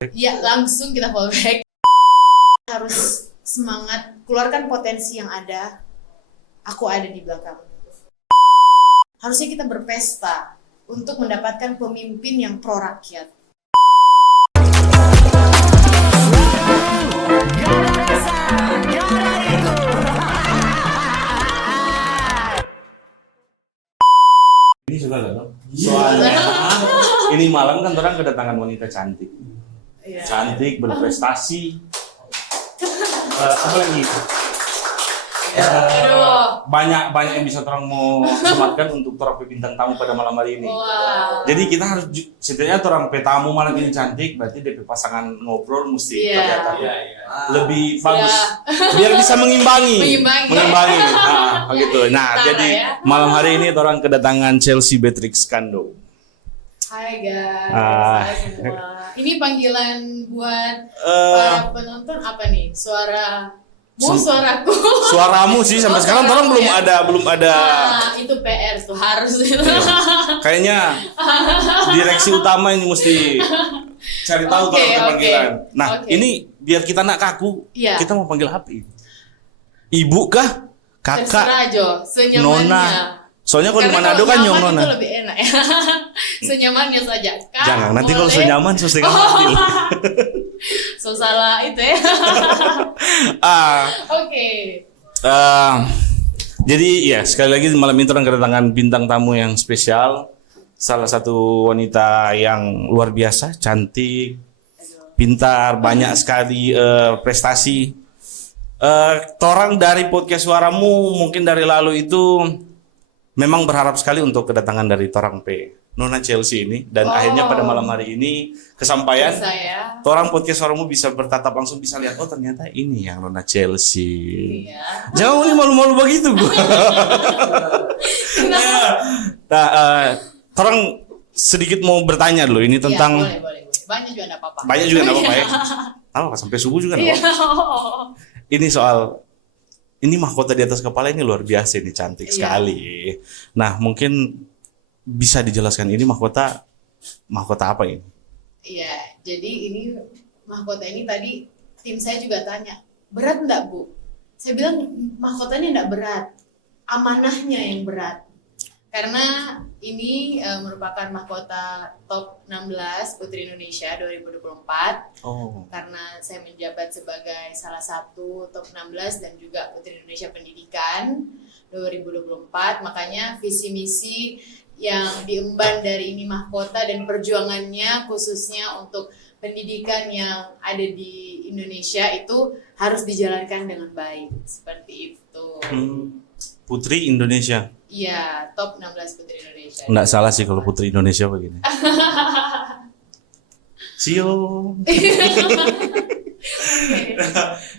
Iya, langsung kita fallback. Harus semangat, keluarkan potensi yang ada. Aku ada di belakang. Harusnya kita berpesta untuk mendapatkan pemimpin yang pro rakyat. Ini suka gak dong? Soalnya ini malam kan orang kedatangan wanita cantik. Iya. Cantik, berprestasi. Apa lagi? Aduh. Banyak yang bisa orang mau sematkan untuk orang bintang tamu pada malam hari ini. Wow. Jadi kita harus setidaknya orang petamu malam ini cantik, berarti DP pasangan ngobrol mesti kelihatan lebih bagus, biar bisa mengimbangi. Begitu. Nah, Tara, jadi ya. malam hari ini orang kedatangan Chelsea Beatrix Kando. Hai guys, hai semua. Ini panggilan buat para penonton apa nih? Suaraku. Suaramu sih sampai sekarang orang belum ada. Nah, itu PR tuh harus itu. Kayaknya direksi utama ini mesti cari tahu Oke, kalau panggilan. Nah, oke. ini biar kita nak kaku, Iya. kita mau panggil apa? Ibu kah? Kakak? Terserah Jo, senyamannya. Nona. Soalnya kalau di Manado kan nyong nyaman nona. itu lebih enak ya. Senyamannya saja. Kak, Jangan, nanti kalau boleh? senyaman sus tinggal ambil. So salah itu ya. Oke. Jadi ya sekali lagi malam ini orang kedatangan bintang tamu yang spesial. Salah satu wanita yang luar biasa, cantik, pintar, banyak sekali prestasi. Torang dari podcast Suaramu mungkin dari lalu itu memang berharap sekali untuk kedatangan dari Torang P. Nona Chelsea ini dan akhirnya pada malam hari ini kesampaian. Saya. Torang podcast Suaramu bisa bertatap langsung, bisa lihat, oh ternyata ini yang Nona Chelsea. Iya. Jangan ini malu-malu begitu gua. Nah, torang sedikit mau bertanya dulu ini tentang Iya, boleh. Banyak juga enggak apa-apa. banyak juga nggak apa-apa ya. Apa sampai subuh juga nggak Iya. apa-apa. Ini soal ini mahkota di atas kepala ini luar biasa, ini cantik Iya. sekali. Nah, mungkin bisa dijelaskan ini mahkota apa ini? Iya, jadi ini mahkota ini tadi tim saya juga tanya, berat enggak Bu? Saya bilang mahkotanya enggak berat, amanahnya yang berat. Karena ini merupakan mahkota top 16 Putri Indonesia 2024. Oh. Karena saya menjabat sebagai salah satu top 16 dan juga Putri Indonesia Pendidikan 2024, makanya visi misi yang diemban dari ini mahkota dan perjuangannya khususnya untuk pendidikan yang ada di Indonesia itu harus dijalankan dengan baik, seperti itu. Putri Indonesia. Iya, top 16 Putri Indonesia. Nggak salah sih kalau Putri Indonesia begini. Sio.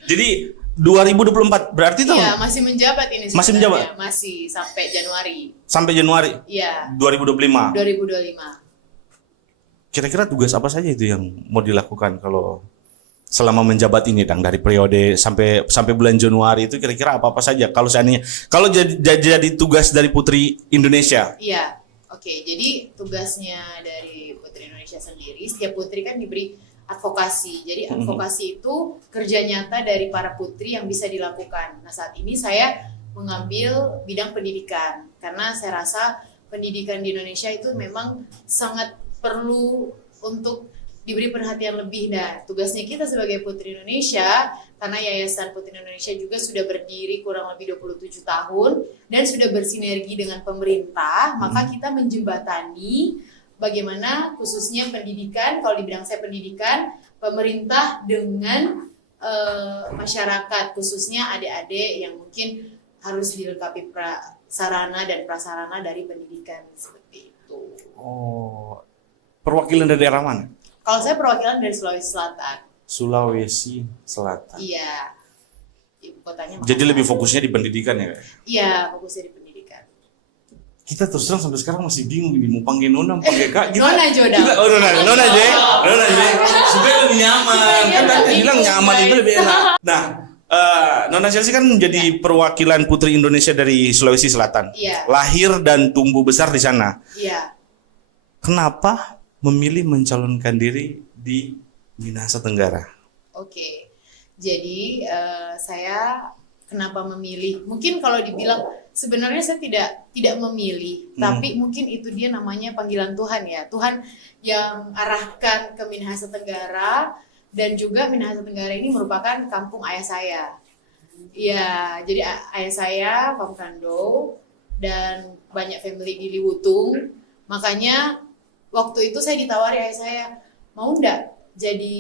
Jadi 2024 berarti tahun Iya, masih menjabat ini Masih sebenarnya. menjabat? Masih sampai Januari. sampai Januari Iya, 2025. 2025. Kira-kira tugas apa saja itu yang mau dilakukan kalau selama menjabat ini, Dang, dari periode sampai bulan Januari itu kira-kira apa saja kalau seandainya kalau jadi tugas dari Putri Indonesia? Iya, oke. Jadi tugasnya dari Putri Indonesia sendiri, setiap putri kan diberi advokasi. Jadi advokasi itu kerja nyata dari para putri yang bisa dilakukan. Nah, saat ini saya mengambil bidang pendidikan karena saya rasa pendidikan di Indonesia itu memang sangat perlu untuk diberi perhatian lebih. Nah, tugasnya kita sebagai Putri Indonesia, karena Yayasan Putri Indonesia juga sudah berdiri kurang lebih 27 tahun dan sudah bersinergi dengan pemerintah, maka kita menjembatani bagaimana khususnya pendidikan, kalau di bidang saya pendidikan, pemerintah dengan masyarakat, khususnya adik-adik yang mungkin harus dilengkapi sarana dan prasarana dari pendidikan, seperti itu. Oh, perwakilan dari daerah mana? Kalau saya perwakilan dari Sulawesi Selatan. Sulawesi Selatan. Iya. Ibu kotanya Jadi Makassar. lebih fokusnya di pendidikan ya? Iya, fokusnya di pendidikan. Kita terus terang sampai sekarang masih bingung ini mau panggil Nona, mau panggil Kak. Nona Joda. Nona aja. Supaya lebih nyaman. Kan tadi bilang nyaman itu lebih enak. Nah, Nona Chelsea kan menjadi perwakilan Putri Indonesia dari Sulawesi Selatan. Iya. Lahir dan tumbuh besar di sana. Iya. Kenapa memilih mencalonkan diri di Minahasa Tenggara. Oke, jadi saya kenapa memilih? Mungkin kalau dibilang sebenarnya saya tidak memilih, tapi mungkin itu dia namanya panggilan Tuhan ya. Tuhan yang arahkan ke Minahasa Tenggara, dan juga Minahasa Tenggara ini merupakan kampung ayah saya. Ya, jadi ayah saya Pamkando dan banyak family di Liwutung. Makanya waktu itu saya ditawari ayah saya, mau enggak jadi,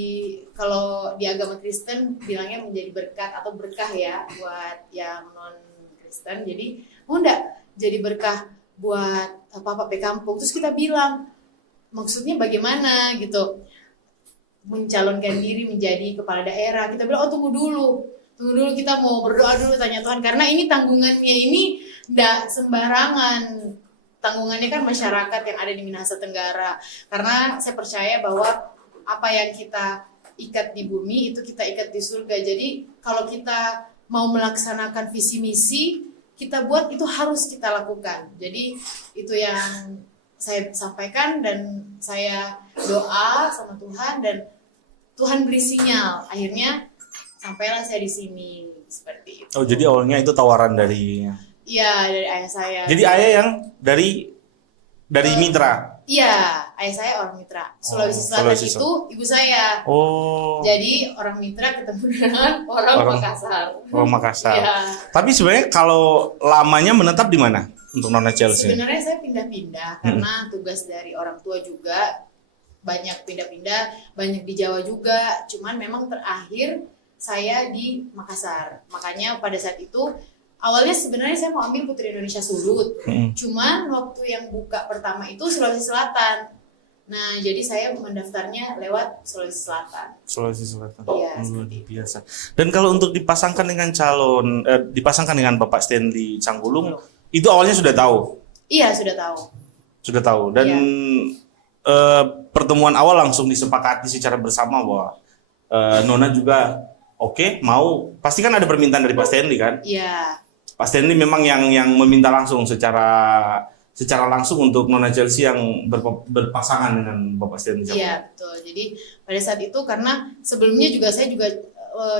kalau di agama Kristen bilangnya menjadi berkat atau berkah ya buat yang non Kristen. Jadi mau enggak jadi berkah buat Bapak kampung. Terus kita bilang, maksudnya bagaimana gitu, mencalonkan diri menjadi kepala daerah. Kita bilang, oh tunggu dulu kita mau berdoa dulu, tanya Tuhan, karena ini tanggungannya ini enggak sembarangan. Tanggungannya kan masyarakat yang ada di Minahasa Tenggara. Karena saya percaya bahwa apa yang kita ikat di bumi itu kita ikat di surga. Jadi kalau kita mau melaksanakan visi misi kita buat, itu harus kita lakukan. Jadi itu yang saya sampaikan, dan saya doa sama Tuhan, dan Tuhan beri sinyal. Akhirnya sampailah saya di sini seperti itu. Oh, jadi awalnya itu tawaran dari... Iya, dari ayah saya. Jadi ayah yang dari Mitra. Iya, ayah saya orang Mitra. Sulawesi Selatan itu ibu saya. Oh. Jadi orang Mitra ketemu dengan orang Makassar. Orang Makassar. Ya. Tapi sebenarnya kalau lamanya menetap di mana untuk Nona Chelsea? Sebenarnya saya pindah-pindah karena tugas dari orang tua juga banyak pindah-pindah, banyak di Jawa juga. Cuman memang terakhir saya di Makassar. Makanya pada saat itu awalnya sebenarnya saya mau ambil Putri Indonesia Sulut, cuman waktu yang buka pertama itu Sulawesi Selatan. Nah, jadi saya mendaftarnya lewat Sulawesi Selatan. Sulawesi Selatan. Iya, luar biasa. Dan kalau untuk dipasangkan dengan Bapak Stanley Canggulung, itu awalnya sudah tahu? Iya, sudah tahu. Sudah tahu. Dan pertemuan awal langsung disepakati secara bersama bahwa Nona juga oke, mau. Pasti kan ada permintaan dari Pak Stanley kan? Iya. Pak Stanley memang yang meminta langsung secara langsung untuk Nona Chelsea yang berpasangan dengan Bapak Stanley. Iya, betul. Jadi pada saat itu, karena sebelumnya juga saya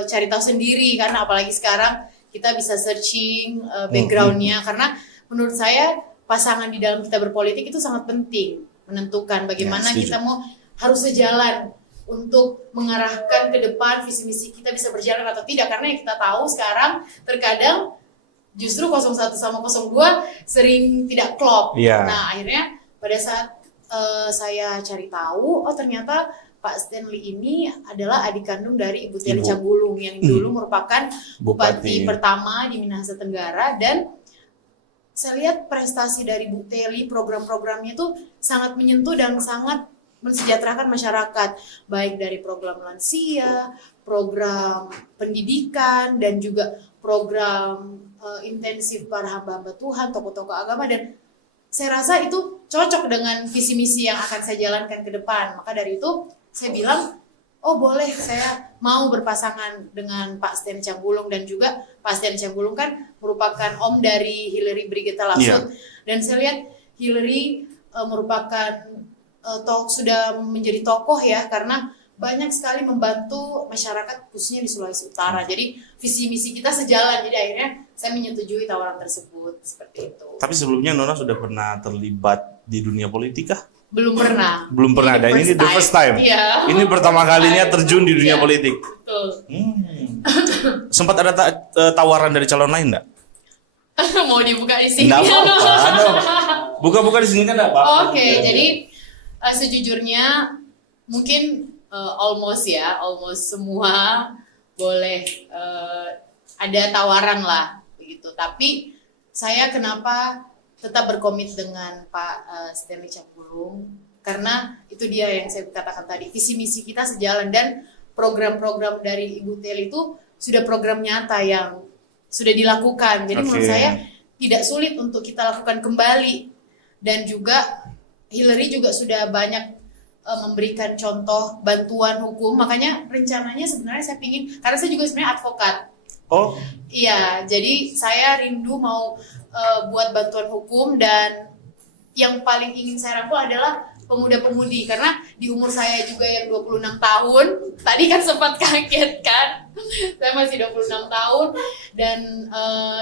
cari tahu sendiri, karena apalagi sekarang kita bisa searching backgroundnya, karena menurut saya pasangan di dalam kita berpolitik itu sangat penting, menentukan bagaimana kita harus sejalan untuk mengarahkan ke depan visi misi kita bisa berjalan atau tidak. Karena yang kita tahu sekarang terkadang justru 01 sama 02 sering tidak klop. Nah, akhirnya pada saat saya cari tahu, oh ternyata Pak Stanley ini adalah adik kandung dari Ibu Teli Canggulung yang dulu merupakan bupati pertama di Minahasa Tenggara. Dan saya lihat prestasi dari Bu Teli, program-programnya itu sangat menyentuh dan sangat mensejahterakan masyarakat, baik dari program lansia, program pendidikan, dan juga program intensif para hamba-hamba Tuhan, tokoh-tokoh agama. Dan saya rasa itu cocok dengan visi misi yang akan saya jalankan ke depan. Maka dari itu saya bilang, oh boleh, saya mau berpasangan dengan Pak Stanley Canggulung. Dan juga Pak Stanley Canggulung kan merupakan om dari Hillary Brigita Lasut. Dan saya lihat Hillary merupakan sudah menjadi tokoh ya, karena banyak sekali membantu masyarakat khususnya di Sulawesi Utara. Jadi visi misi kita sejalan. Jadi akhirnya saya menyetujui tawaran tersebut seperti itu. Tapi sebelumnya Nona sudah pernah terlibat di dunia politik kah? Belum pernah. Belum pernah. Dan ini the first time. Iya. Ini pertama kalinya terjun di dunia politik. Betul. Sempat ada tawaran dari calon lain enggak? Mau dibuka di sini? Enggak apa-apa. Buka-buka di sini kan enggak apa-apa. Oke, jadi sejujurnya mungkin almost semua boleh ada tawaran lah begitu. Tapi saya kenapa tetap berkomit dengan Pak Stanley Canggulung, karena itu dia yang saya katakan tadi, visi misi kita sejalan, dan program-program dari Ibu Teli itu sudah program nyata yang sudah dilakukan. Jadi menurut saya tidak sulit untuk kita lakukan kembali. Dan juga Hillary juga sudah banyak memberikan contoh bantuan hukum. Makanya rencananya sebenarnya saya pingin, karena saya juga sebenarnya advokat. Oh. Iya, jadi saya rindu mau buat bantuan hukum, dan yang paling ingin saya rangkul adalah pemuda-pemudi, karena di umur saya juga yang 26 tahun, tadi kan sempat kaget kan, saya masih 26 tahun, dan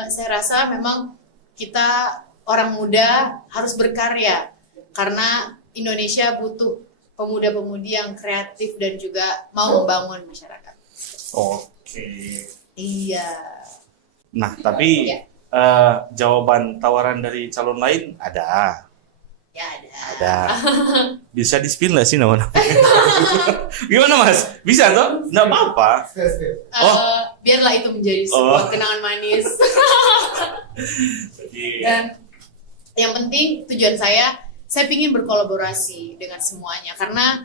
saya rasa memang kita orang muda harus berkarya, karena Indonesia butuh pemuda-pemudi yang kreatif dan juga mau membangun masyarakat. Oke. Iya. Nah, tapi Ya. Jawaban tawaran dari calon lain ada. Ya ada. Ada. Bisa di-spill nggak sih nama-nama? Gimana Mas? Bisa toh? Nggak apa-apa. Biarlah itu menjadi sebuah kenangan manis. Dan yang penting tujuan saya ingin berkolaborasi dengan semuanya, karena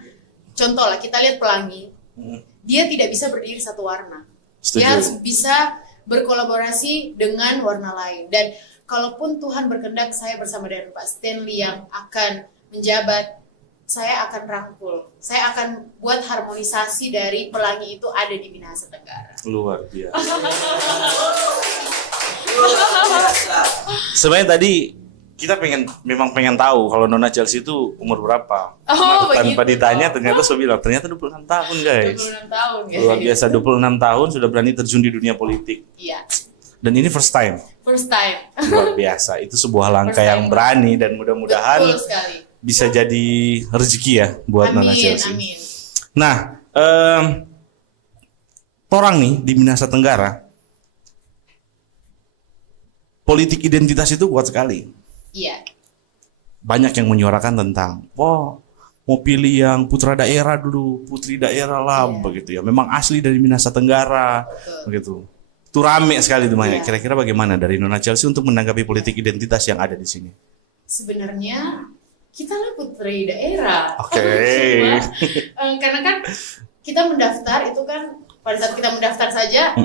contoh lah kita lihat pelangi, dia tidak bisa berdiri satu warna. Setuju. Dia harus bisa berkolaborasi dengan warna lain. Dan kalaupun Tuhan berkehendak saya bersama dengan Pak Stanley yang akan menjabat, saya akan rangkul. Saya akan buat harmonisasi dari pelangi itu ada di Minahasa Tenggara. Luar biasa. Sebenarnya tadi kita memang pengen tahu kalau Nona Chelsea itu umur berapa. Tanpa ditanya ternyata saya bilang ternyata 26 tahun guys. 26 tahun guys. Luar biasa, 26 tahun sudah berani terjun di dunia politik. Iya. Dan ini first time. First time. Luar biasa. Itu sebuah langkah yang berani dan mudah-mudahan Betul sekali. bisa jadi rezeki ya buat Nona Chelsea. Amin. Nah, orang nih di Minahasa Tenggara, politik identitas itu kuat sekali. Iya. Banyak yang menyuarakan tentang, wah mau pilih yang putra daerah dulu, putri daerah lah, begitu ya. Memang asli dari Minahasa Tenggara, begitu. Itu rame sekali tuh Maya. Kira-kira bagaimana dari Nona Chelsea untuk menanggapi politik identitas yang ada di sini? Sebenarnya kita lah putri daerah. Oke. Karena kan kita mendaftar itu kan pada saat kita mendaftar saja,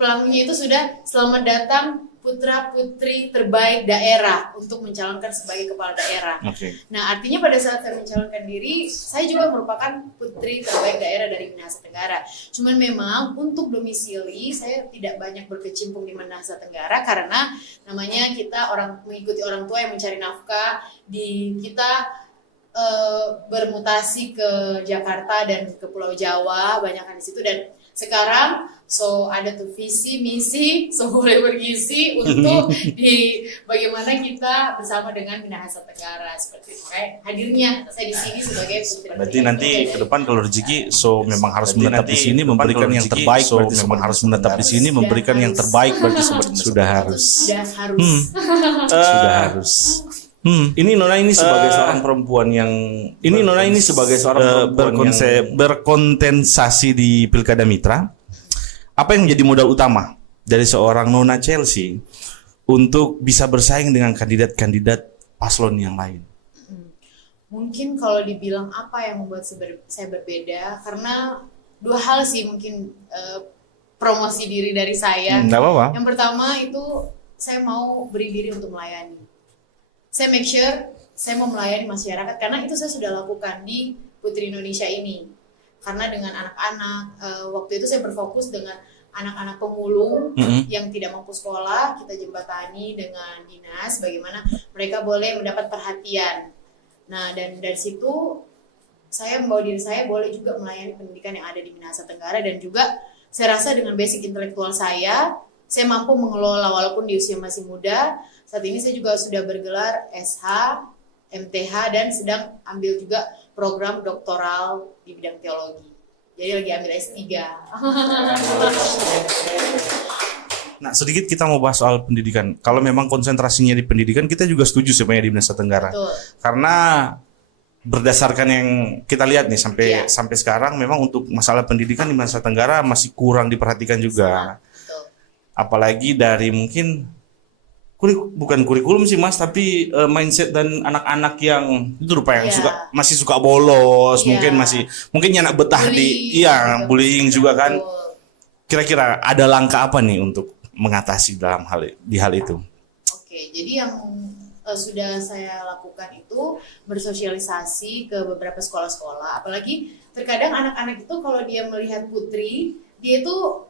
pelanginya itu sudah selamat datang putra putri terbaik daerah untuk mencalonkan sebagai kepala daerah. Nah, artinya pada saat saya mencalonkan diri, saya juga merupakan putri terbaik daerah dari Minahasa Tenggara. Cuman memang untuk domisili saya tidak banyak berkecimpung di Minahasa Tenggara karena namanya kita mengikuti orang tua yang mencari nafkah. Kita bermutasi ke Jakarta dan ke Pulau Jawa, banyakkan di situ, dan sekarang ada tuh visi misi boleh bergisi untuk di bagaimana kita bersama dengan Minahasa Tenggara seperti itu. Kayak hadirnya saya di sini sebagai putri. Berarti nanti ke depan kalau rezeki memang harus menetap di sini memberikan yang terbaik, berarti memang harus menetap di sini memberikan yang terbaik, berarti sudah harus. Sudah harus. Ini Nona ini sebagai seorang perempuan yang berkontensasi di Pilkada Mitra. Apa yang menjadi modal utama dari seorang Nona Chelsea untuk bisa bersaing dengan kandidat-kandidat paslon yang lain? Mungkin kalau dibilang apa yang membuat saya berbeda, karena dua hal sih mungkin promosi diri dari saya. Nggak apa-apa. Yang pertama itu saya mau beri diri untuk melayani. Saya make sure saya mau melayani masyarakat karena itu saya sudah lakukan di Putri Indonesia ini. Karena dengan anak-anak, waktu itu saya berfokus dengan anak-anak pemulung yang tidak mampu sekolah, kita jembatani dengan dinas bagaimana mereka boleh mendapat perhatian. Nah, dan dari situ saya membawa diri saya boleh juga melayani pendidikan yang ada di Minahasa Tenggara, dan juga saya rasa dengan basic intelektual saya mampu mengelola walaupun di usia masih muda. Saat ini saya juga sudah bergelar SH, MTH, dan sedang ambil juga program doktoral di bidang teologi. Jadi lagi ambil S3. Nah, sedikit kita mau bahas soal pendidikan. Kalau memang konsentrasinya di pendidikan, kita juga setuju sebenarnya di Minahasa Tenggara. Betul. Karena berdasarkan yang kita lihat nih sampai sekarang, memang untuk masalah pendidikan di Minahasa Tenggara masih kurang diperhatikan juga. Betul. Apalagi dari mungkin bukan kurikulum sih Mas, tapi mindset dan anak-anak yang itu rupa yang masih suka bolos, mungkin anak betah bullying juga kan. Kira-kira ada langkah apa nih untuk mengatasi di hal itu? Oke, jadi yang sudah saya lakukan itu bersosialisasi ke beberapa sekolah-sekolah, apalagi terkadang anak-anak itu kalau dia melihat putri, dia itu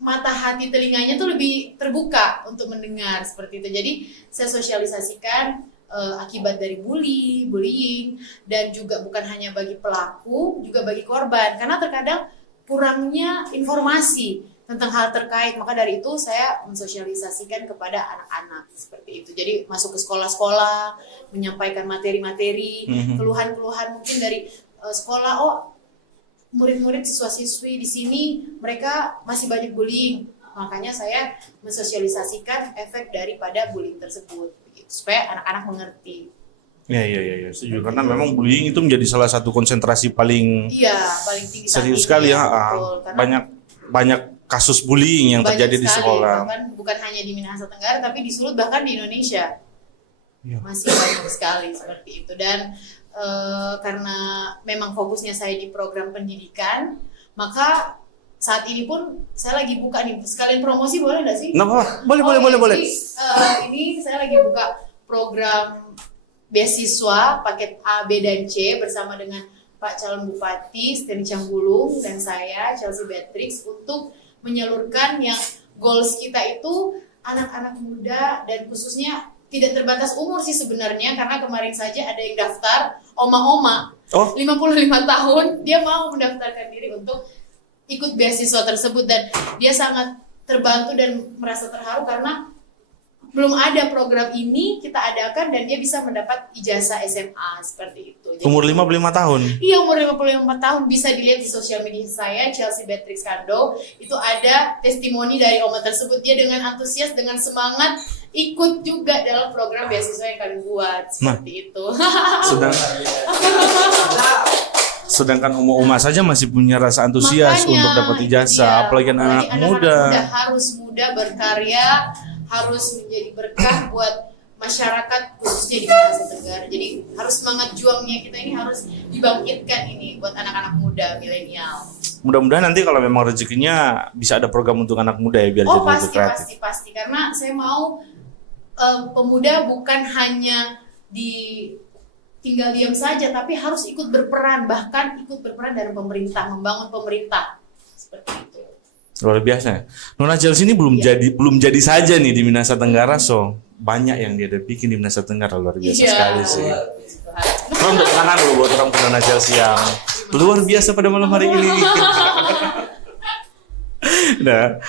mata hati telinganya tuh lebih terbuka untuk mendengar seperti itu. Jadi saya sosialisasikan akibat dari bullying, dan juga bukan hanya bagi pelaku, juga bagi korban. Karena terkadang kurangnya informasi tentang hal terkait, maka dari itu saya mensosialisasikan kepada anak-anak seperti itu. Jadi masuk ke sekolah-sekolah, menyampaikan materi-materi, keluhan-keluhan mungkin dari sekolah, oh murid-murid siswa-siswi di sini mereka masih banyak bullying, makanya saya mensosialisasikan efek daripada bullying tersebut, gitu, supaya anak-anak mengerti. Ya, setuju. Karena memang bullying itu menjadi salah satu konsentrasi paling paling tinggi serius sekali ya. Banyak kasus bullying yang terjadi di sekolah. Bahkan bukan hanya di Minahasa Tenggara, tapi di Sulut, bahkan di Indonesia masih banyak sekali seperti itu. Dan karena memang fokusnya saya di program pendidikan, maka saat ini pun saya lagi buka nih, sekalian promosi boleh nggak sih? Boleh. Ini saya lagi buka program beasiswa paket A, B, dan C bersama dengan Pak Calon Bupati Steni Canggulung dan saya Chelsea Beatrix untuk menyalurkan yang goals kita itu anak-anak muda, dan khususnya tidak terbatas umur sih sebenarnya, karena kemarin saja ada yang daftar oma-oma 55 tahun, dia mau mendaftarkan diri untuk ikut beasiswa tersebut, dan dia sangat terbantu dan merasa terharu karena belum ada program ini kita adakan dan dia bisa mendapat ijazah SMA seperti itu. Jadi, umur 55 tahun? Iya, umur 55 tahun, bisa dilihat di sosial media saya, Chelsea Beatrix Kando, itu ada testimoni dari oma tersebut, dia dengan antusias, dengan semangat ikut juga dalam program beasiswa yang kalian buat, seperti itu. Sedangkan uma-uma saja masih punya rasa antusias untuk dapat ijazah, apalagi anak muda. Harus muda, berkarya, harus menjadi berkah buat masyarakat khususnya di Minahasa Tenggara. Jadi harus semangat juangnya kita ini harus dibangkitkan ini buat anak-anak muda milenial. Mudah-mudahan nanti kalau memang rezekinya bisa ada program untuk anak muda ya, biar jadi lebih kreatif. Pasti karena saya mau pemuda bukan hanya tinggal diam saja, tapi harus ikut berperan, bahkan ikut berperan dalam pemerintah, membangun pemerintah seperti itu. Luar biasa. Nona Chelsea ini belum jadi saja nih di Minahasa Tenggara, so banyak yang dia udah bikin di Minahasa Tenggara, luar biasa sekali sih. Untuk tangan dulu buat orang Nona Chelsea yang luar biasa pada malam hari ini. Nah,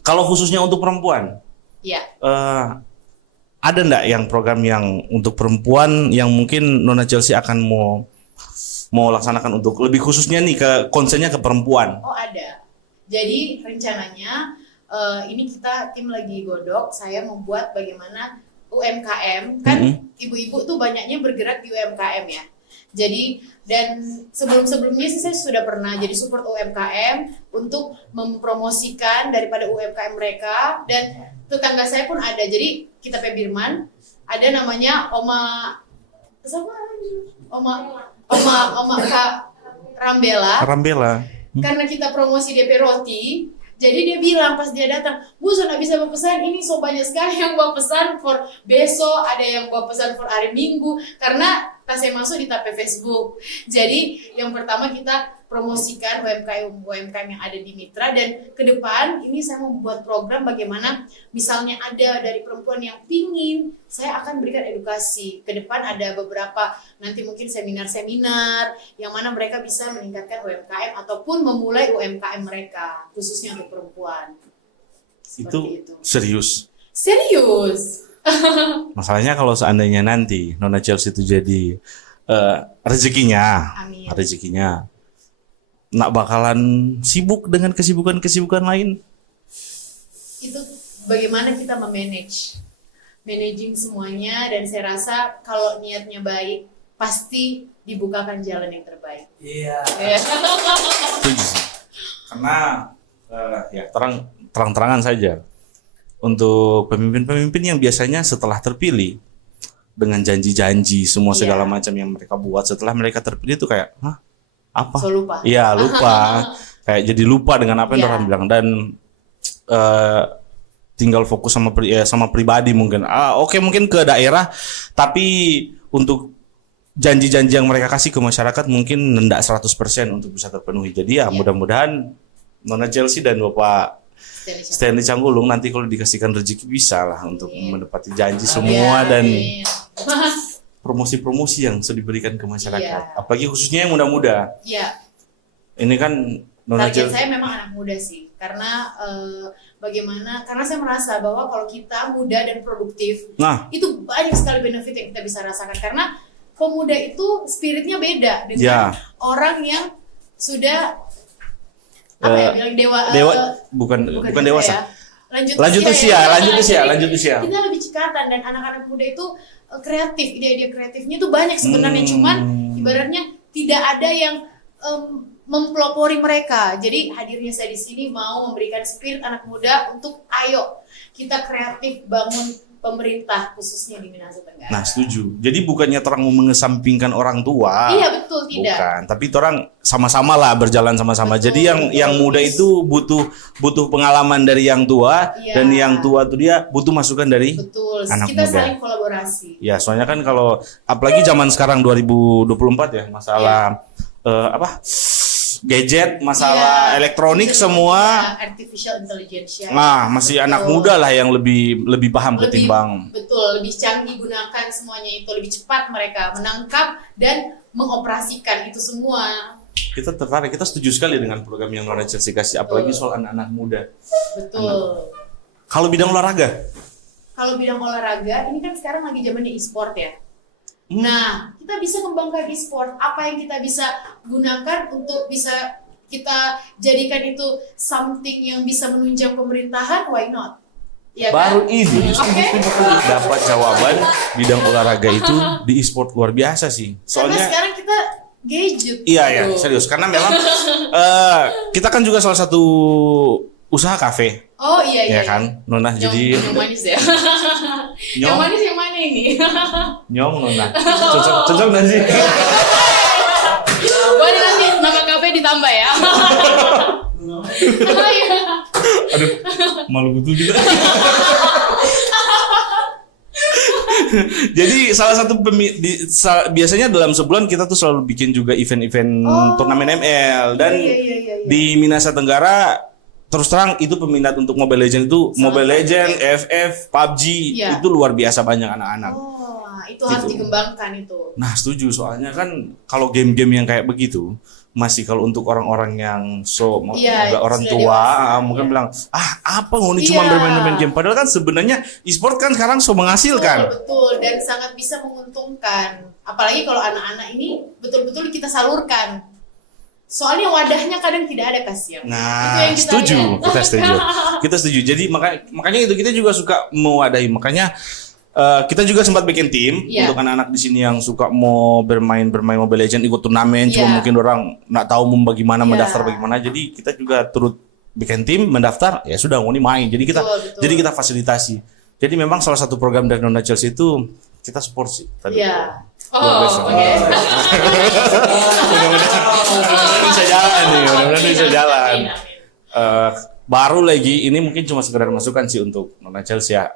kalau khususnya untuk perempuan, ada nggak yang program yang untuk perempuan yang mungkin Nona Chelsea akan mau laksanakan untuk lebih khususnya nih ke konsennya ke perempuan? Oh, ada. Jadi rencananya ini kita tim lagi godok, saya membuat bagaimana UMKM, kan ibu-ibu tuh banyaknya bergerak di UMKM ya. Jadi dan sebelum-sebelumnya sih saya sudah pernah jadi support UMKM untuk mempromosikan daripada UMKM mereka, dan tetangga saya pun ada. Jadi kita Birman ada namanya Oma Kak Rambela. Karena kita promosi DP roti, jadi dia bilang pas dia datang, Bu, so nggak bisa berpesan, ini so banyak sekali yang bawa pesan for besok, ada yang bawa pesan for hari Minggu, karena pas saya masuk di tape Facebook. Jadi yang pertama kita promosikan UMKM yang ada di Mitra, dan ke depan ini saya mau membuat program bagaimana misalnya ada dari perempuan yang pingin, saya akan berikan edukasi. Ke depan ada beberapa nanti mungkin seminar-seminar yang mana mereka bisa meningkatkan UMKM ataupun memulai UMKM mereka khususnya untuk perempuan. Itu serius. Masalahnya kalau seandainya nanti Nona Chelsea itu jadi rezekinya nak bakalan sibuk dengan kesibukan lain. Itu bagaimana kita managing semuanya, dan saya rasa kalau niatnya baik pasti dibukakan jalan yang terbaik. Iya. Karena terang-terangan saja untuk pemimpin-pemimpin yang biasanya setelah terpilih dengan janji-janji semua segala macam yang mereka buat, setelah mereka terpilih itu kayak apa? So lupa. Iya, lupa. Kayak jadi lupa dengan apa yang orang bilang, dan tinggal fokus sama pribadi mungkin. Oke, mungkin ke daerah, tapi untuk janji-janji yang mereka kasih ke masyarakat mungkin nendak 100% untuk bisa terpenuhi. Jadi mudah-mudahan Nona Chelsea dan Bapak Stanley Canggulung nanti kalau dikasihkan rezeki bisa lah untuk menepati janji semua dan promosi-promosi yang sudah diberikan ke masyarakat. Apalagi khususnya yang muda-muda. Iya. Ini kan target saya memang anak muda sih, karena karena saya merasa bahwa kalau kita muda dan produktif, itu banyak sekali benefit yang kita bisa rasakan. Karena pemuda itu spiritnya beda dengan orang yang sudah bilang bukan dewasa. Lanjut usia. Kita lebih cekatan dan anak-anak muda itu kreatif, ide-ide kreatifnya itu banyak sebenarnya, cuman ibaratnya tidak ada yang mempelopori mereka. Jadi hadirnya saya di sini mau memberikan spirit anak muda untuk ayo kita kreatif bangun pemerintah khususnya di Minahasa Tenggara. Nah, setuju. Jadi bukannya orang mau mengesampingkan orang tua. Iya, betul, tidak. Bukan, tapi orang sama-sama lah berjalan sama-sama. Betul, jadi yang muda itu butuh pengalaman dari yang tua, dan yang tua tuh dia butuh masukan dari anak kita muda. saling kolaborasi. Ya, soalnya kan kalau apalagi zaman sekarang 2024 ya, masalah gadget, masalah elektronik semua. Artificial intelligence. Nah, masih anak muda lah yang lebih paham ketimbang. Betul, lebih canggih gunakan semuanya itu, lebih cepat mereka menangkap dan mengoperasikan itu semua. Kita tertarik, kita setuju sekali dengan program yang Nona Chelsea kasih, apalagi soal anak-anak muda. Betul. Kalau bidang olahraga? Kalau bidang olahraga, ini kan sekarang lagi zamannya e-sport ya. Nah, kita bisa mengembangkan e-sport. Apa yang kita bisa gunakan untuk bisa kita jadikan itu something yang bisa menunjang pemerintahan, why not? Ya baru kan? ini dapat jawaban bidang olahraga itu di e-sport luar biasa sih. Soalnya karena sekarang kita gadget. Iya, serius. Karena memang kita kan juga salah satu usaha kafe. Oh iya. Ya kan, Nona. Jadi yang manis ya. Yang manis yang mana ini? Nyong Nona. Cocok nggak sih? Boleh nanti nama kafe ditambah ya. Aduh, malu betul juga. Jadi salah satu biasanya dalam sebulan kita tuh selalu bikin juga event-event turnamen ML dan di Minahasa Tenggara terus terang itu peminat untuk Mobile Legends itu Mobile Legends, FF, PUBG itu luar biasa banyak anak-anak. Itu harus dikembangkan itu. Nah, setuju, soalnya kan kalau game-game yang kayak begitu masih kalau untuk orang-orang yang orang tua mungkin bilang apa ini cuma bermain-main game, padahal kan sebenarnya e-sport kan sekarang menghasilkan. Betul, dan sangat bisa menguntungkan. Apalagi kalau anak-anak ini betul-betul kita salurkan. Soalnya wadahnya kadang tidak ada kasihan. Nah, kita setuju. Jadi makanya itu kita juga suka mewadahi. Makanya kita juga sempat bikin tim untuk anak-anak di sini yang suka mau bermain Mobile Legends, ikut turnamen. Cuma mungkin orang nggak tahu bagaimana mendaftar bagaimana. Jadi kita juga turut bikin tim, mendaftar. Ya sudah, ini main. Jadi kita fasilitasi. Jadi memang salah satu program dari Nona Chelsea itu kita support sih. Iya. Mudah-mudahan bisa jalan. Baru lagi ini mungkin cuma sekedar masukan sih untuk Nona Chelsea ya.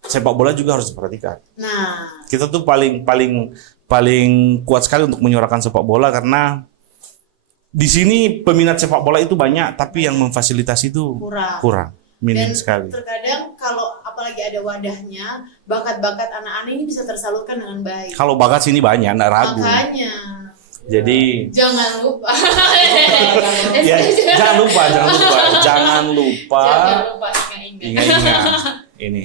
Sepak bola juga harus diperhatikan. Nah, kita tuh paling kuat sekali untuk menyuarakan sepak bola karena di sini peminat sepak bola itu banyak, tapi yang memfasilitasi itu kurang. Minim sekali. Terkadang kalau apalagi ada wadahnya, bakat-bakat anak-anak ini bisa tersalurkan dengan baik. Kalau bakat sini banyak, nggak ragu. Makanya. Jadi jangan lupa. Jangan lupa ingat ini.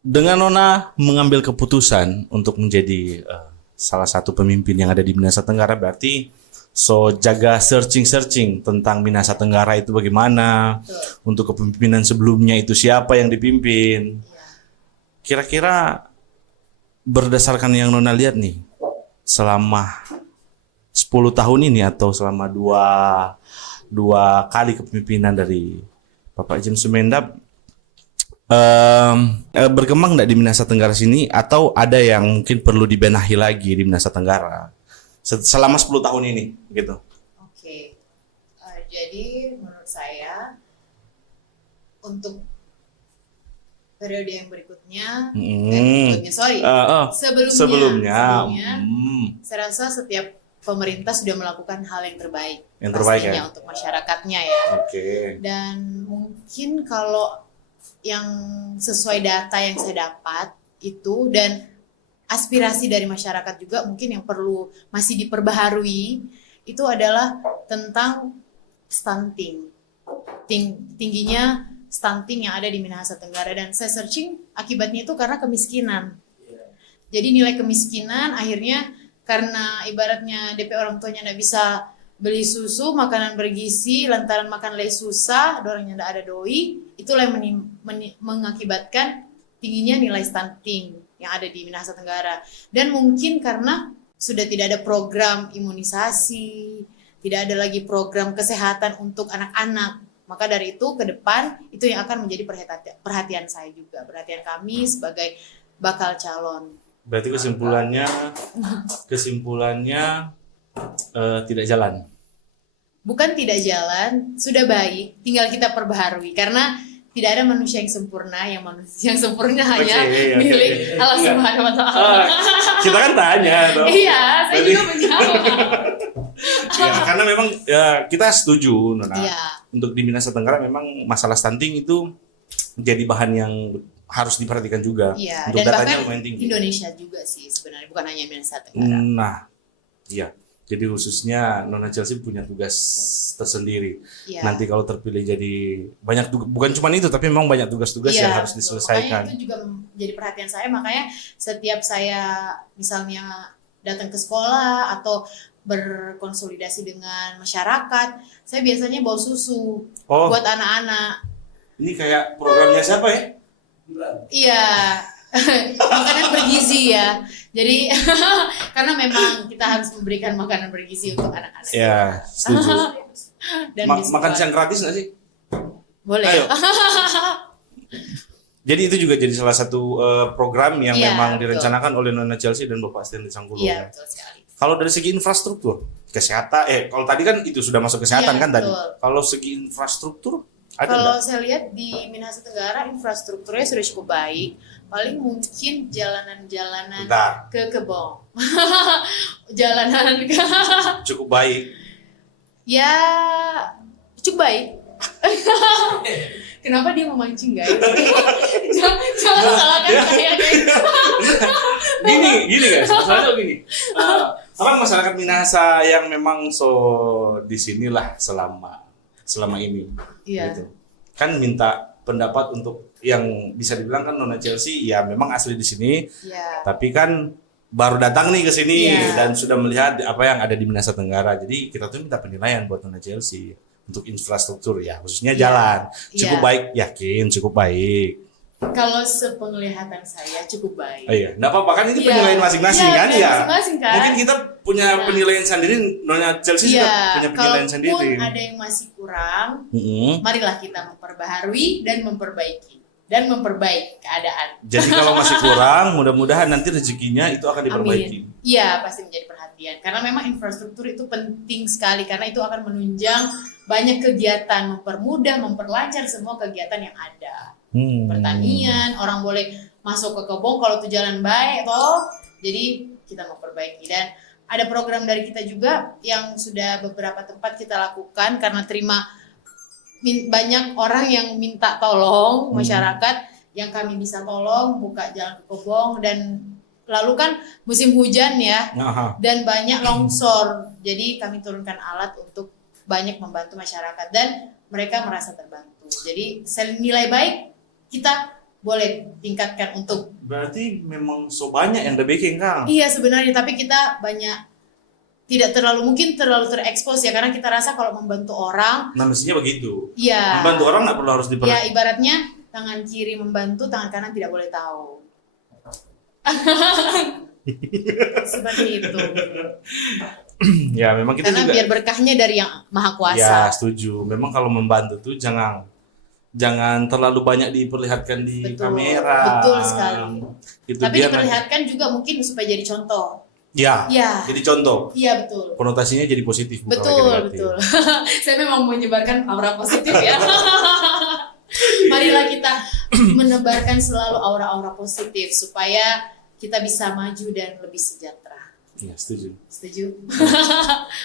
Dengan Nona mengambil keputusan untuk menjadi salah satu pemimpin yang ada di Minahasa Tenggara, berarti jaga searching tentang Minahasa Tenggara itu bagaimana. Untuk kepemimpinan sebelumnya itu siapa yang dipimpin. Kira-kira berdasarkan yang Nona lihat nih, selama 10 tahun ini atau selama dua kali kepemimpinan dari Bapak James Sumendap, berkembang nggak di Minahasa Tenggara sini, atau ada yang mungkin perlu dibenahi lagi di Minahasa Tenggara selama 10 tahun ini gitu? Oke. Jadi menurut saya untuk periode yang berikutnya, sebelumnya, saya rasa setiap pemerintah sudah melakukan hal yang terbaik. Yang terbaik pastinya ya? untuk masyarakatnya ya. Oke. Dan mungkin kalau yang sesuai data yang saya dapat itu dan aspirasi dari masyarakat juga mungkin yang perlu masih diperbaharui itu adalah tentang stunting. Tingginya stunting yang ada di Minahasa Tenggara, dan saya searching akibatnya itu karena kemiskinan. Jadi nilai kemiskinan akhirnya karena ibaratnya DP orang tuanya tidak bisa beli susu, makanan bergizi, lantaran makan lei susah, dorangnya tidak ada doi, itulah yang mengakibatkan tingginya nilai stunting yang ada di Minahasa Tenggara. Dan mungkin karena sudah tidak ada program imunisasi, tidak ada lagi program kesehatan untuk anak-anak. Maka dari itu ke depan itu yang akan menjadi perhatian saya juga, perhatian kami sebagai bakal calon. Berarti kesimpulannya tidak jalan. Bukan tidak jalan, sudah baik, tinggal kita perbaharui karena tidak ada manusia yang sempurna, yang sempurna hanya milik Allah Subhanahu wa taala. Kita kan tanya toh. Iya, saya juga menjawab. Ya, karena memang ya, kita setuju Nona. Iya. Untuk di Minahasa Tenggara memang masalah stunting itu jadi bahan yang harus diperhatikan juga. Iya, untuk dan datanya bahkan lumayan tinggi. Indonesia juga sih sebenarnya, bukan hanya Minahasa Tenggara. Nah, iya. Jadi khususnya Nona Chelsea punya tugas tersendiri. Iya. Nanti kalau terpilih jadi banyak bukan cuma itu, tapi memang banyak tugas-tugas yang harus diselesaikan. Makanya itu juga jadi perhatian saya, makanya setiap saya misalnya datang ke sekolah atau berkonsolidasi dengan masyarakat, saya biasanya bawa susu buat anak-anak. Ini kayak programnya siapa ya? Iya, makanan bergizi ya. Jadi karena memang kita harus memberikan makanan bergizi untuk anak-anak. Ya, setuju. Dan makan siang gratis nggak sih? Boleh. Ayo. Jadi itu juga jadi salah satu program yang memang direncanakan oleh Nona Chelsea dan Bapak Stanley Sanggulo. Iya, betul sekali. Kalau dari segi infrastruktur, kesehatan, kalau tadi kan itu sudah masuk kesehatan kan tadi. Kalau segi infrastruktur, kalau saya lihat di Minahasa Tenggara infrastrukturnya sudah cukup baik. Paling mungkin jalanan-jalanan ke kebon, jalanan ke cukup baik. Ya, cukup baik. Kenapa dia memancing guys? Jangan salahkan saya guys. Gini guys, masalahnya gini. Orang masyarakat Minahasa yang memang di sinilah selama ini. Iya. Gitu. Kan minta pendapat untuk yang bisa dibilang kan Nona Chelsea ya memang asli di sini. Iya. Tapi kan baru datang nih ke sini dan sudah melihat apa yang ada di Minahasa Tenggara. Jadi kita tuh minta penilaian buat Nona Chelsea untuk infrastruktur ya, khususnya jalan. Cukup baik, yakin cukup baik. Kalau sepenglihatan saya cukup baik. Oh iya, nggak apa-apa kan ini penilaian masing-masing kan ya. Masing-masing kan. Mungkin kita punya penilaian sendiri, Nona Chelsea juga punya penilaian sendiri. Kalaupun ada yang masih kurang, marilah kita memperbaharui dan memperbaiki dan memperbaiki keadaan. Jadi kalau masih kurang, mudah-mudahan nanti rezekinya itu akan diperbaiki. Iya, pasti menjadi perhatian. Karena memang infrastruktur itu penting sekali karena itu akan menunjang banyak kegiatan, mempermudah, memperlancar semua kegiatan yang ada. Pertanian, orang boleh masuk ke kebun kalau itu jalan baik toh. Jadi kita memperbaiki dan ada program dari kita juga yang sudah beberapa tempat kita lakukan karena terima banyak orang yang minta tolong masyarakat yang kami bisa tolong buka jalan ke kebun dan lalu kan musim hujan ya. Dan banyak longsor. Jadi kami turunkan alat untuk banyak membantu masyarakat dan mereka merasa terbantu. Jadi nilai baik kita boleh tingkatkan untuk. Berarti memang banyak yang baking Kang. Iya sebenarnya, tapi kita banyak tidak terlalu terekspos ya karena kita rasa kalau membantu orang. Nah mestinya begitu. Iya. Membantu orang nggak perlu harus Ya ibaratnya tangan kiri membantu, tangan kanan tidak boleh tahu. Seperti itu. Ya memang kita karena juga. Biar berkahnya dari yang maha kuasa. Ya setuju. Memang kalau membantu tuh jangan terlalu banyak diperlihatkan di kamera. Betul sekali. Gitu. Tapi diperlihatkan juga mungkin supaya jadi contoh. Ya. Jadi contoh. Iya betul. Konotasinya jadi positif. Betul. Saya memang menyebarkan aura positif ya. Marilah kita menebarkan selalu aura-aura positif supaya kita bisa maju dan lebih sejahtera. Iya, setuju. Setuju?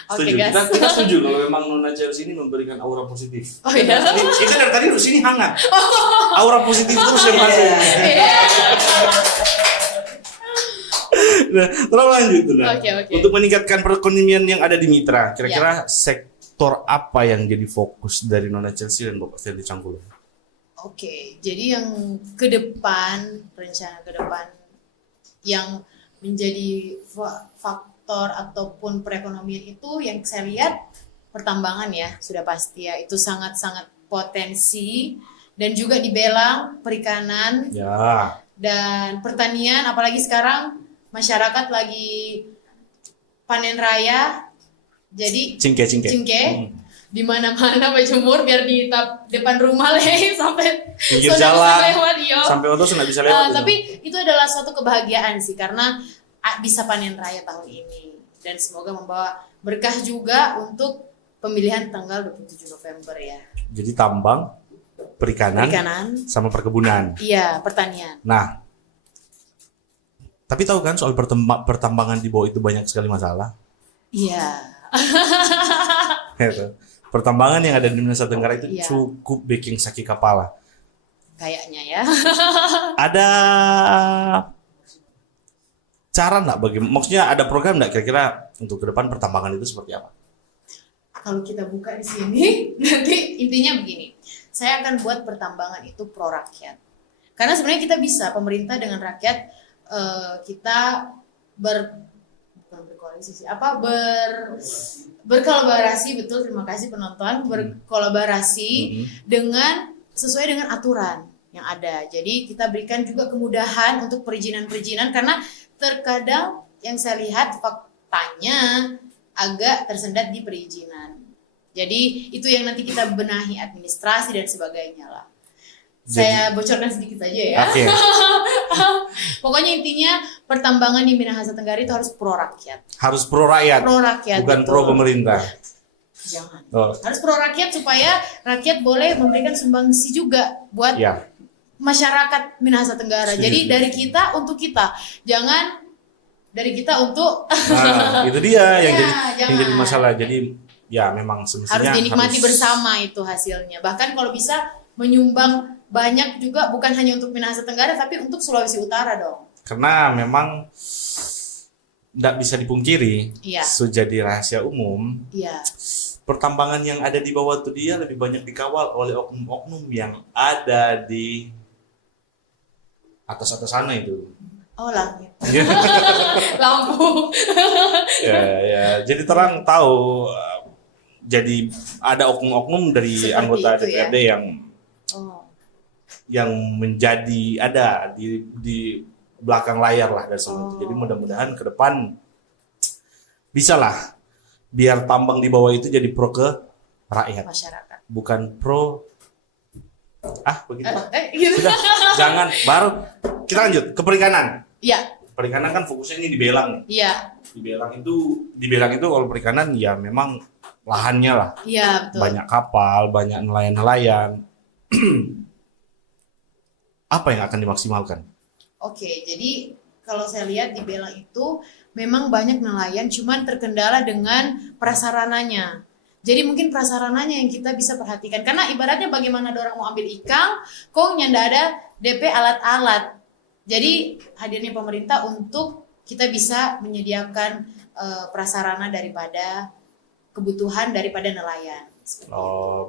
Oke Setuju. guys. Kita setuju kalau memang Nona Chelsea ini memberikan aura positif. Oh iya. Ini dari tadi lu sini hangat. Aura positif terus yang masuk. Nah, terus lanjut tuh. Nah. Oke. Untuk meningkatkan perekonomian yang ada di Mitra, kira-kira sektor apa yang jadi fokus dari Nona Chelsea dan Bapak Stanley Cangkulo? Oke, jadi yang ke depan, rencana ke depan yang menjadi faktor ataupun perekonomian itu yang saya lihat pertambangan ya, sudah pasti ya, itu sangat-sangat potensi, dan juga di Belang perikanan Ya. dan pertanian, apalagi sekarang masyarakat lagi panen raya, jadi Cingke. di mana-mana berjemur biar di depan rumah sampai Pinggir sudah jalan, bisa lewat, yo. sampai otos nggak bisa lewat. Tapi itu adalah suatu kebahagiaan sih, karena bisa panen raya tahun ini dan semoga membawa berkah juga untuk pemilihan tanggal 27 November ya. Jadi tambang, perikanan, sama perkebunan. Iya, pertanian. Nah, tapi tahu kan soal pertambangan di bawah itu banyak sekali masalah. Iya. Gitu. Pertambangan yang ada di Nusa Tenggara itu Iya. cukup bikin sakit kepala. Kayaknya ya. Ada cara nggak maksudnya ada program nggak kira-kira untuk ke depan pertambangan itu seperti apa? Kalau kita buka di sini, nanti intinya begini. Saya akan buat pertambangan itu pro rakyat. Karena sebenarnya kita bisa, pemerintah dengan rakyat, kita berkolaborasi, betul, terima kasih penonton, berkolaborasi dengan sesuai dengan aturan yang ada. Jadi kita berikan juga kemudahan untuk perizinan-perizinan, karena terkadang yang saya lihat faktanya agak tersendat di perizinan. Jadi itu yang nanti kita benahi, administrasi dan sebagainya lah. Saya bocorkan sedikit saja ya. Okay. Pokoknya intinya pertambangan di Minahasa Tenggara itu harus pro rakyat. Harus pro rakyat. Pro rakyat. Bukan betul. pro pemerintah. Jangan. Oh. Harus pro rakyat supaya rakyat boleh memberikan sumbangsi juga buat masyarakat Minahasa Tenggara. Jadi dari kita untuk kita. Jangan dari kita untuk Nah, itu dia yang jadi jangan. masalah. Jadi ya memang semestinya harus dinikmati bersama itu hasilnya. Bahkan kalau bisa menyumbang banyak juga, bukan hanya untuk Minahasa Tenggara tapi untuk Sulawesi Utara dong. Karena memang tidak bisa dipungkiri, sudah jadi rahasia umum. Iya. Pertambangan yang ada di bawah itu dia lebih banyak dikawal oleh oknum-oknum yang ada di atas sana itu. Oh, langit. Lampu. ya. Jadi terang tahu. Jadi ada oknum-oknum dari seperti anggota DPRD yang menjadi ada di belakang layar lah dari semua itu. Jadi mudah-mudahan ke depan bisa lah biar tambang di bawah itu jadi pro ke rakyat, masyarakat, bukan pro begitu. Gitu. Sudah, jangan. Baru kita lanjut ke perikanan. Iya. Perikanan kan fokusnya ini di Belang. Iya. Di Belang itu kalau perikanan ya memang lahannya lah. Iya, betul. Banyak kapal, banyak nelayan-nelayan. Apa yang akan dimaksimalkan? Oke, jadi kalau saya lihat di Belang itu memang banyak nelayan, cuman terkendala dengan prasarananya. Jadi mungkin prasarananya yang kita bisa perhatikan. Karena ibaratnya bagaimana orang mau ambil ikan, kok nyanda ada DP alat-alat. Jadi hadirnya pemerintah untuk kita bisa menyediakan prasarana daripada kebutuhan daripada nelayan.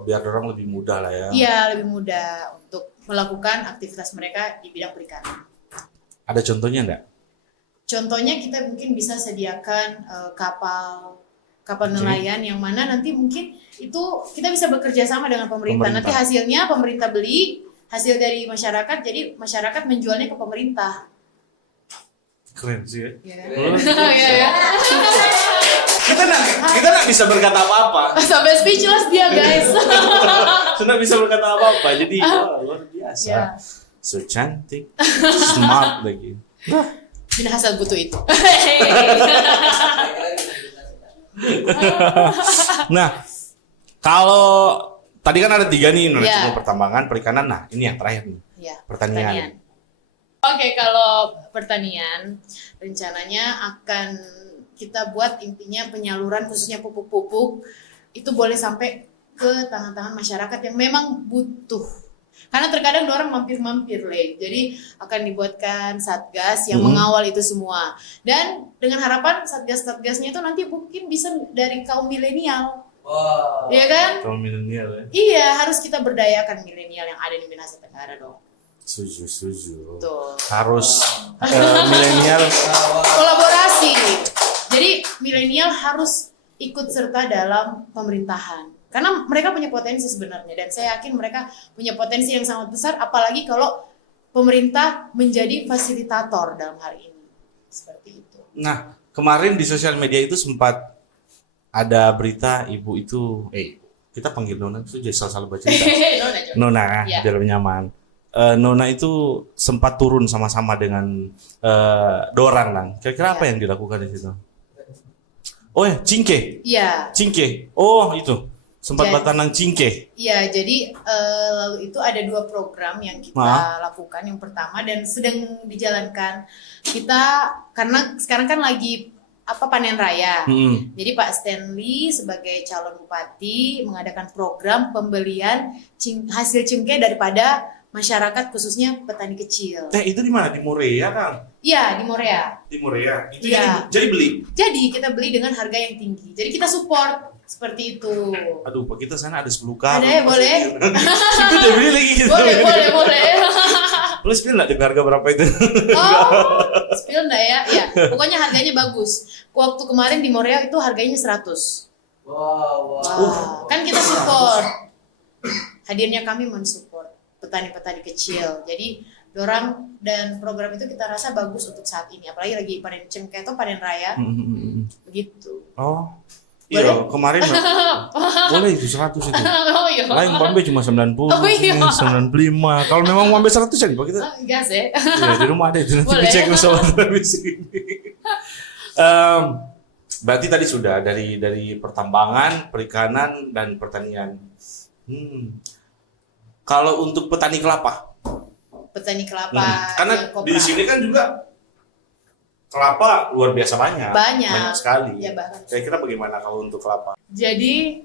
Biar orang lebih mudah lah ya. Iya, lebih mudah untuk melakukan aktivitas mereka di bidang perikanan. Ada contohnya enggak? Contohnya kita mungkin bisa sediakan kapal nelayan yang mana nanti mungkin itu kita bisa bekerja sama dengan pemerintah. Nanti hasilnya pemerintah beli, hasil dari masyarakat, jadi masyarakat menjualnya ke pemerintah. Keren sih ya. Iya. Kita nggak bisa berkata apa-apa. Sampai speechless dia, guys. Kita nggak bisa berkata apa-apa. Jadi luar biasa. Yeah. So cantik, smart lagi. Minahasa butuh itu. Nah, kalau tadi kan ada 3 nih, pertambangan, perikanan. Nah, ini yang terakhir nih. Pertanian. Oke, kalau pertanian rencananya akan kita buat intinya penyaluran khususnya pupuk-pupuk itu boleh sampai ke tangan-tangan masyarakat yang memang butuh. Karena terkadang orang mampir-mampir, Le. Jadi akan dibuatkan satgas yang mengawal itu semua. Dan dengan harapan satgas-satgasnya itu nanti mungkin bisa dari kaum milenial. Wow. Iya kan? Kaum milenial ya. Iya, harus kita berdayakan milenial yang ada di Minahasa Tenggara dong. Setuju. Tuh. Harus milenial. Kolaborasi. Jadi milenial harus ikut serta dalam pemerintahan. Karena mereka punya potensi sebenarnya dan saya yakin mereka punya potensi yang sangat besar apalagi kalau pemerintah menjadi fasilitator dalam hal ini. Seperti itu. Nah, kemarin di sosial media itu sempat ada berita ibu itu kita panggil Nona itu jadi salah baca cerita. Nona Ya. biar nyaman. Nona itu sempat turun sama-sama dengan Dorang Nang. Kira-kira apa yang dilakukan di situ? Oh ya, Cingke. Iya. Cingke. Oh, itu. Sempat Jadi- Batanang Cingke. Iya, jadi lalu itu ada 2 program yang kita lakukan. Yang pertama dan sedang dijalankan. Kita karena sekarang kan lagi panen raya. Jadi Pak Stanley sebagai calon bupati mengadakan program pembelian hasil cingke daripada masyarakat khususnya petani kecil. Itu di mana? Di Morea, Kang? Iya, di Morea. Di Morea. Itu Iya. jadi beli. Jadi kita beli dengan harga yang tinggi. Jadi kita support seperti itu. Aduh, Pak kita sana ada 10 karung. Ada ya, boleh? Kita udah beli lagi gitu. Boleh. Plus spill nggak di harga berapa itu? Oh, spill enggak ya? Ya, pokoknya harganya bagus. Waktu kemarin di Morea itu harganya 100. Wow. Kan kita support. Hadirnya kami mensupport petani-petani kecil. Jadi dorang dan program itu kita rasa bagus untuk saat ini. Apalagi lagi panen cengkeh atau panen raya. Begitu. Oh. Boleh? Iya, kemarin boleh itu 100 itu. Oh iya. Lain Bambe cuma 90, Oh, iya. 95. Kalau memang Bambe 100 jadi Pak kita. Gas ya. Ya, di rumah ada itu nanti Boleh. dicek sama habis ini. Berarti tadi sudah dari pertambangan, perikanan dan pertanian. Kalau untuk petani kelapa, Petani kelapa. karena yang kopra. di sini kan juga kelapa luar biasa banyak sekali. Ya, bahkan. Saya kira bagaimana kalau untuk kelapa? Jadi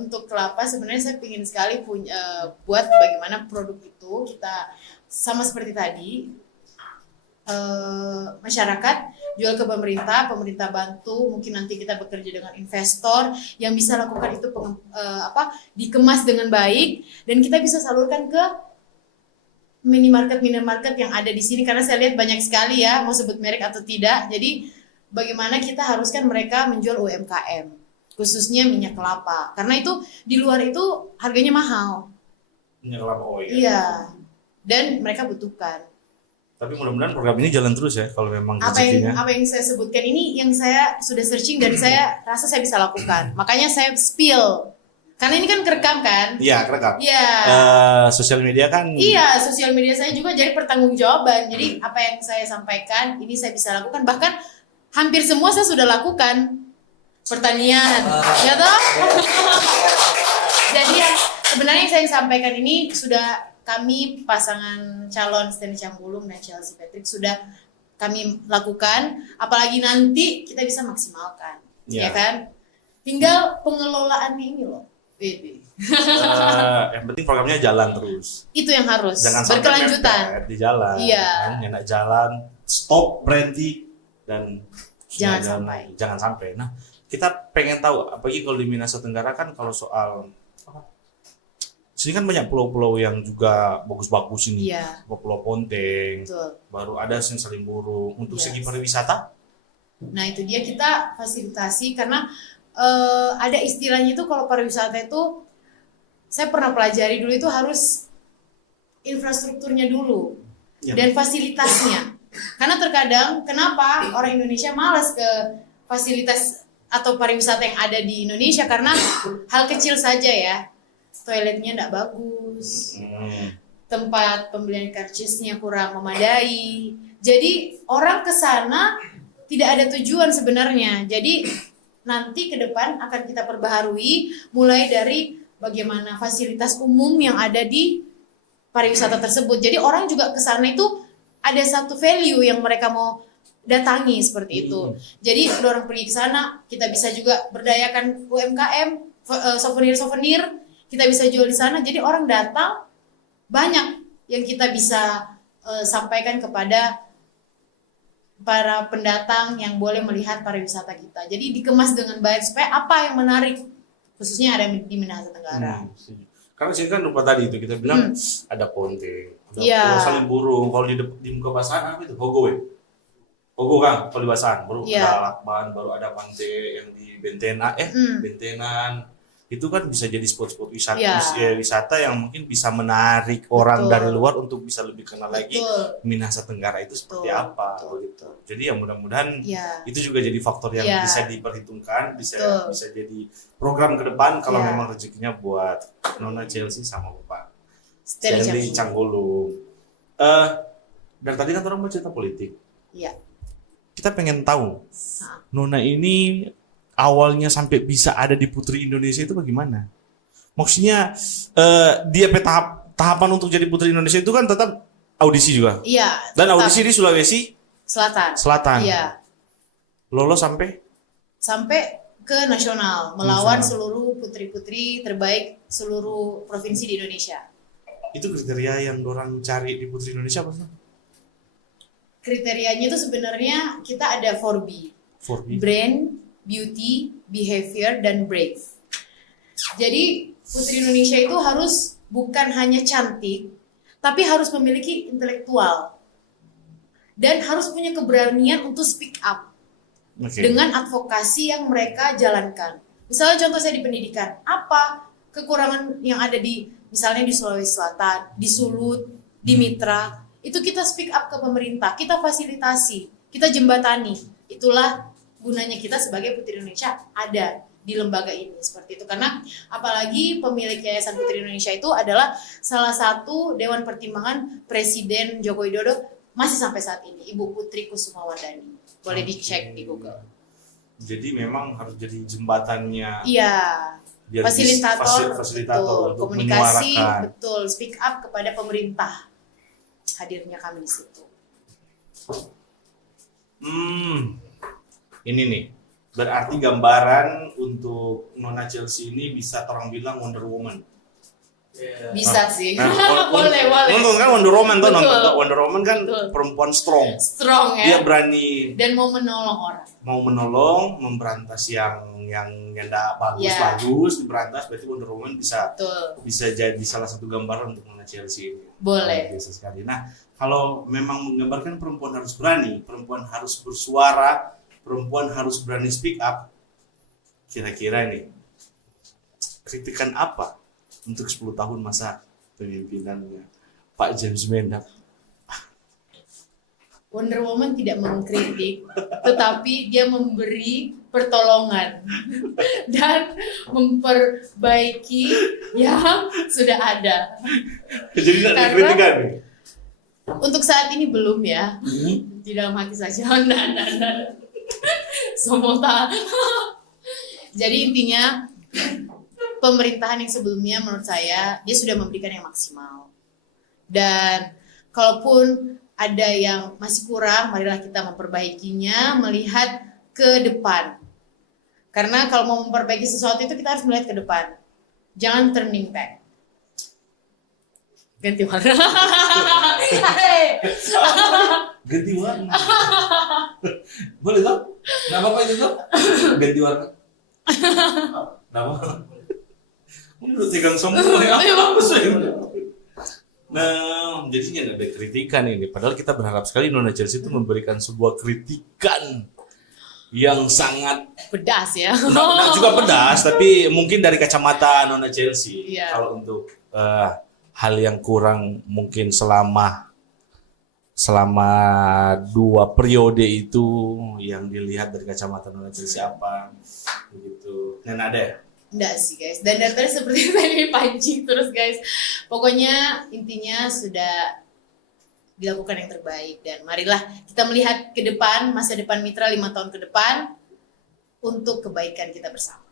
untuk kelapa sebenarnya saya ingin sekali buat bagaimana produk itu kita sama seperti tadi masyarakat jual ke pemerintah bantu, mungkin nanti kita bekerja dengan investor yang bisa lakukan itu dikemas dengan baik dan kita bisa salurkan ke minimarket yang ada di sini karena saya lihat banyak sekali ya, mau sebut merek atau tidak. Jadi bagaimana kita haruskan mereka menjual UMKM khususnya minyak kelapa karena itu di luar itu harganya mahal. Minyak kelapa Iya. Dan mereka butuhkan. Tapi mudah-mudahan program ini jalan terus ya kalau memang Apa yang saya sebutkan ini yang saya sudah searching dan saya rasa saya bisa lakukan. Makanya saya spill. Karena ini kan kerekam kan? Iya, kerekam. Iya. Sosial media kan. Iya, sosial media saya juga jadi pertanggungjawaban. Jadi apa yang saya sampaikan ini saya bisa lakukan. Bahkan hampir semua saya sudah lakukan. Pertanian, ya toh? Jadi sebenarnya yang saya sampaikan ini sudah kami pasangan calon Stanley Cambulung dan Chelsea Patrick sudah kami lakukan. Apalagi nanti kita bisa maksimalkan, ya kan? Tinggal pengelolaannya ini loh. Yang penting programnya jalan terus. Itu yang harus Jangan sampai berkelanjutan. mepet di jalan. Iya. Kan? Enak jalan, stop berhenti dan jangan sampai. Nah, kita pengen tahu apalagi kalau di Minahasa Tenggara kan kalau soal sini kan banyak pulau-pulau yang juga bagus-bagus ini. Iya. Pulau Ponteng. Betul. Baru ada Saling Burung. Untuk Yes. segi pariwisata? Nah itu dia kita fasilitasi karena ada istilahnya itu kalau pariwisata itu saya pernah pelajari dulu itu harus infrastrukturnya dulu Ya. dan fasilitasnya karena terkadang kenapa orang Indonesia malas ke fasilitas atau pariwisata yang ada di Indonesia karena hal kecil saja ya, toiletnya tidak bagus, tempat pembelian karcisnya kurang memadai, jadi orang ke sana tidak ada tujuan sebenarnya. Jadi nanti ke depan akan kita perbaharui mulai dari bagaimana fasilitas umum yang ada di pariwisata tersebut. Jadi orang juga ke sana itu ada satu value yang mereka mau datangi seperti itu. Jadi orang pergi ke sana, kita bisa juga berdayakan UMKM, souvenir-souvenir, kita bisa jual di sana. Jadi orang datang banyak yang kita bisa sampaikan kepada para pendatang yang boleh melihat pariwisata kita. Jadi dikemas dengan baik supaya apa yang menarik, khususnya ada di Minahasa Tenggara. Karena sini kan lupa tadi itu kita bilang ada ponte, ada Iya. saling burung. Kalau di muka basahan apa itu? Hogo ya? Hogo kan kalau di basahan. Baru Iya. ada Lakban, baru ada pantai yang di Bentenan. Itu kan bisa jadi spot-spot wisata, Iya. wisata yang mungkin bisa menarik orang Betul. dari luar untuk bisa lebih kenal lagi Betul. Minahasa Tenggara itu seperti Betul. apa Betul. gitu. Jadi ya mudah-mudahan Iya. itu juga jadi faktor yang Iya. bisa diperhitungkan, bisa Betul. jadi program ke depan kalau Iya. memang rezekinya buat Nona Chelsea sama Bapak Stanley Stanley Canggulung. Dari tadi kan orang mau cerita politik. Iya. Kita pengen tahu Nah, Nona ini awalnya sampai bisa ada di Putri Indonesia itu bagaimana? Maksudnya dia tahapan untuk jadi Putri Indonesia itu kan tetap audisi juga. iya. Dan tetap audisi di Sulawesi Selatan. Selatan. Iya. Lolos sampai Sampai ke nasional melawan Nasional. seluruh putri-putri terbaik seluruh provinsi di Indonesia. itu kriteria yang orang cari di Putri Indonesia apa sih? Kriterianya itu sebenarnya kita ada 4B. 4B. Brand, beauty, behavior, dan brave. Jadi Putri Indonesia itu harus bukan hanya cantik, tapi harus memiliki intelektual. Dan harus punya keberanian untuk speak up Oke. dengan advokasi yang mereka jalankan. Misalnya contoh saya di pendidikan, apa kekurangan yang ada di misalnya di Sulawesi Selatan, di Sulut, di Mitra, itu kita speak up ke pemerintah, kita fasilitasi, kita jembatani. Itulah gunanya kita sebagai Putri Indonesia ada di lembaga ini seperti itu. Karena apalagi pemilik Yayasan Putri Indonesia itu adalah salah satu Dewan Pertimbangan Presiden Joko Widodo masih sampai saat ini, Ibu Putri Kusumawardani. Boleh dicek di Google. Jadi memang harus jadi jembatannya. Iya, Biar fasilitator, fasilitator betul, untuk komunikasi, menyuarakan. betul, speak up kepada pemerintah. Hadirnya kami di situ. Ini nih. Berarti gambaran untuk Nona Chelsea ini bisa orang bilang Wonder Woman. Iya. Bisa sih. Nah, boleh. Nonton kan Wonder Woman tuh, Betul. nonton Wonder Woman kan Betul. perempuan strong. Strong Dia ya. berani Dan mau menolong orang. mau menolong, memberantas yang tidak bagus, diberantas. Berarti Wonder Woman bisa Betul. jadi salah satu gambaran untuk Nona Chelsea ini. Boleh. Biasa sekali. Nah, kalau memang menggambarkan perempuan harus berani, perempuan harus bersuara, perempuan harus berani speak up, kira-kira nih kritikan apa untuk 10 tahun masa pemimpinannya Pak James Mendak? Wonder Woman tidak mengkritik, tetapi dia memberi pertolongan dan memperbaiki yang sudah ada. Jadi tidak Karena- dikritikan nih? Untuk saat ini belum ya, di dalam hati saja. Nah. Somota. Jadi intinya pemerintahan yang sebelumnya menurut saya dia sudah memberikan yang maksimal. Dan kalaupun ada yang masih kurang, marilah kita memperbaikinya, melihat ke depan. Karena kalau mau memperbaiki sesuatu itu kita harus melihat ke depan. Jangan turning back. Ganti warna. Ganti warna. Boleh toh? Nggak apa-apa itu toh? Ganti warna. Nggak apa-apa. Udah tegang semua ya. Bagus ya. Nah, jadinya ada kritikan ini. Padahal kita berharap sekali Nona Chelsea itu memberikan sebuah kritikan yang sangat Pedas ya. nah juga pedas, tapi mungkin dari kacamata Nona Chelsea. Iya. Kalau untuk hal yang kurang mungkin selama 2 periode itu yang dilihat dari kacamata Nona Chelsea apa begitu. Dan ada ya? Enggak sih guys, dan dari tadi seperti tadi pancing terus guys. Pokoknya intinya sudah dilakukan yang terbaik. Dan marilah kita melihat ke depan, masa depan Mitra 5 tahun ke depan untuk kebaikan kita bersama.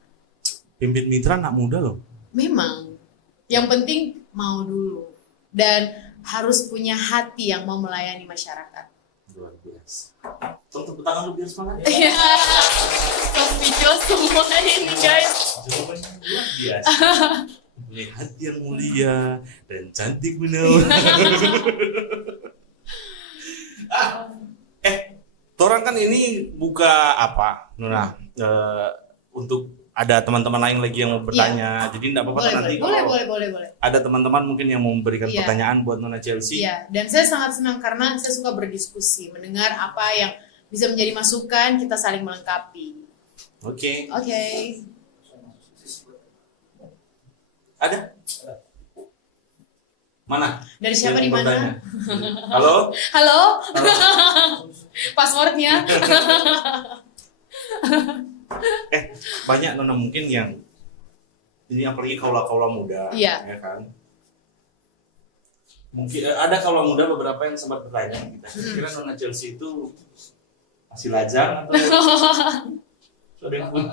Pimpin Mitra anak muda loh. Memang, yang penting mau dulu. Dan harus punya hati yang mau melayani masyarakat. Luar biasa. Tepuk tangan dulu biar semangat. Iya. Kelas video semua ini guys. Jawabannya luar biasa. Mempunyai hati yang mulia dan cantik menawan. Torang kan ini buka apa, Nona? Untuk ada teman-teman lain lagi yang mau bertanya. Jadi enggak apa-apa nanti boleh, kalau boleh. ada teman-teman mungkin yang mau memberikan Iya. pertanyaan buat Nona Chelsea. Iya, dan saya sangat senang karena saya suka berdiskusi, mendengar apa yang bisa menjadi masukan, kita saling melengkapi. Oke. Oke. Ada? Mana? Dari siapa Yang di mana? bertanya? Halo? Halo? Passwordnya? Banyak Nona mungkin yang ini apalagi kaula-kaula muda, Iya. ya kan? Mungkin ada kaula muda beberapa yang sempat bertanya kita. Kira Nona Chelsea itu masih lajang atau ada yang punya?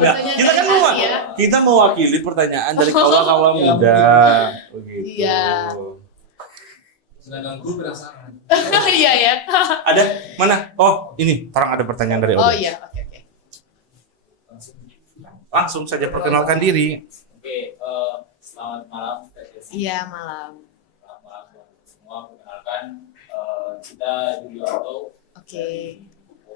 Nah, Pertanyaan kita kan tadi ya. kita mewakili pertanyaan dari kaula-kaula muda, begitu. Iya. Sedangkan gue penasaran. Iya ya. Ada mana? Oh, ini terang ada pertanyaan dari Oh audiens. iya, oke. Langsung saja perkenalkan diri. Oke, selamat malam Kak Chelsea. Iya, malam. Selamat malam teman-teman semua. Perkenalkan kita Julio Otto. Oke.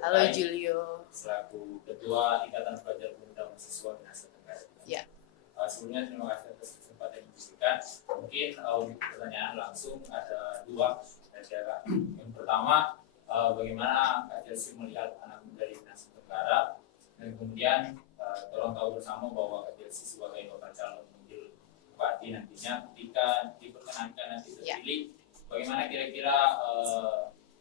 Halo Julio. Selaku Ketua Ikatan Pelajar Pemuda Mahasiswa Indonesia Tenggara. Ya. Sebelumnya terima kasih atas kesempatan yang diberikan. Mungkin untuk pertanyaan langsung ada dua. Kira-kira. Yang pertama, bagaimana Kak Chelsea melihat anak muda di Indonesia Tenggara, dan kemudian tolong tahu bersama bahwa Kak Chelsea sebagai bakal calon wakil bupati nantinya ketika diperkenankan nanti terpilih, bagaimana kira-kira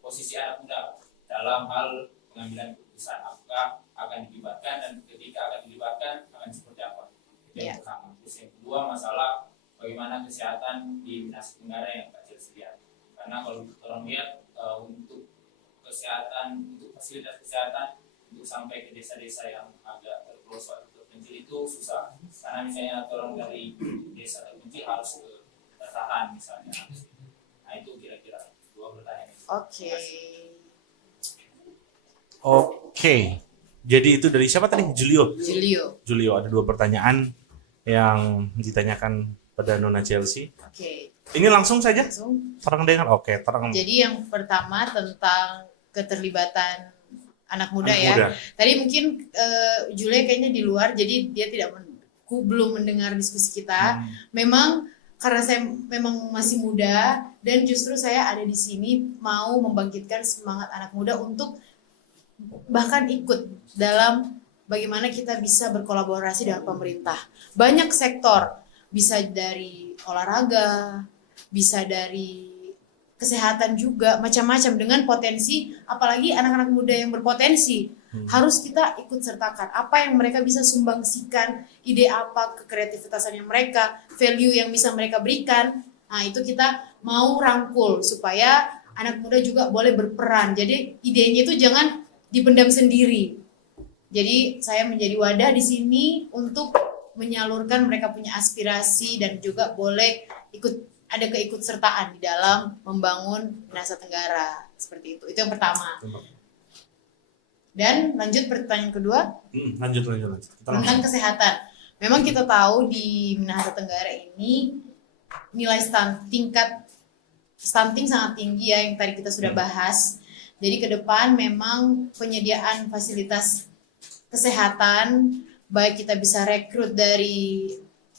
posisi anak muda dalam hal pengambilan keputusan, apakah akan dilibatkan dan ketika akan dilibatkan akan seperti apa? Itu yang pertama. Terus yang kedua, masalah bagaimana kesehatan di Indonesia Tenggara yang Kak Chelsea lihat. Karena kalau orang lihat untuk kesehatan, untuk fasilitas kesehatan untuk sampai ke desa-desa yang agak terpelosok atau terpencil itu susah. Karena misalnya orang dari desa terpencil harus ke dataran misalnya. Nah itu kira-kira dua pertanyaan. Oke. Oke. Jadi itu dari siapa tadi? Julio. Julio. Ada dua pertanyaan yang ditanyakan pada Nona Chelsea. Oke. Ini langsung saja. Langsung. Terang dengar. Oke, terang. Jadi yang pertama tentang keterlibatan anak muda Anak ya. muda. Tadi mungkin Julia kayaknya di luar, jadi dia belum mendengar diskusi kita. Memang karena saya memang masih muda dan justru saya ada di sini mau membangkitkan semangat anak muda untuk bahkan ikut dalam bagaimana kita bisa berkolaborasi dengan pemerintah. Banyak sektor, bisa dari olahraga, bisa dari kesehatan juga, macam-macam dengan potensi, apalagi anak-anak muda yang berpotensi. Harus kita ikut sertakan apa yang mereka bisa sumbangsikan, ide apa, kekreativitasannya mereka, value yang bisa mereka berikan. Nah, itu kita mau rangkul supaya anak muda juga boleh berperan. Jadi idenya itu jangan dipendam sendiri. Jadi saya menjadi wadah di sini untuk menyalurkan mereka punya aspirasi dan juga boleh ada keikutsertaan di dalam membangun Indonesia Tenggara seperti itu. Itu yang pertama. Dan lanjut pertanyaan kedua Lanjut. tentang kesehatan. Memang kita tahu di Minahasa Tenggara ini nilai tingkat stunting sangat tinggi ya, yang tadi kita sudah bahas. Jadi ke depan memang penyediaan fasilitas kesehatan, baik kita bisa rekrut dari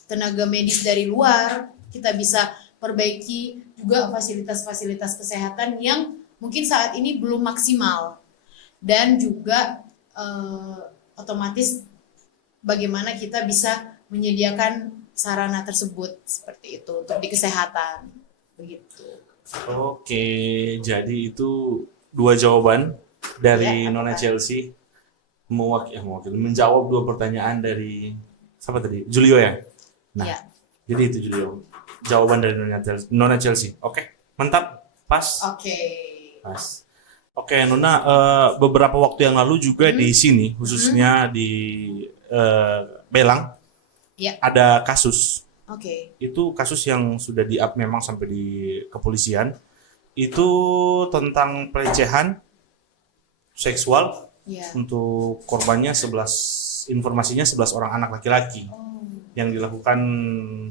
tenaga medis dari luar, kita bisa perbaiki juga fasilitas-fasilitas kesehatan yang mungkin saat ini belum maksimal. Dan juga otomatis bagaimana kita bisa menyediakan sarana tersebut seperti itu untuk di kesehatan. Begitu. Oke, jadi itu dua jawaban dari Ya, Nona apa? Chelsea mewakili menjawab dua pertanyaan dari siapa tadi? Julio ya. Nah, Ya. jadi itu Julio. Jawaban dari Nona Chelsea. Oke, mantap, pas. Oke. Pas. Oke, Nona, beberapa waktu yang lalu juga di sini, khususnya di Belang, Ya. ada kasus. Oke. Itu kasus yang sudah di-up memang sampai di kepolisian. itu tentang pelecehan seksual. Ya. Untuk korbannya informasinya 11 orang anak laki-laki yang dilakukan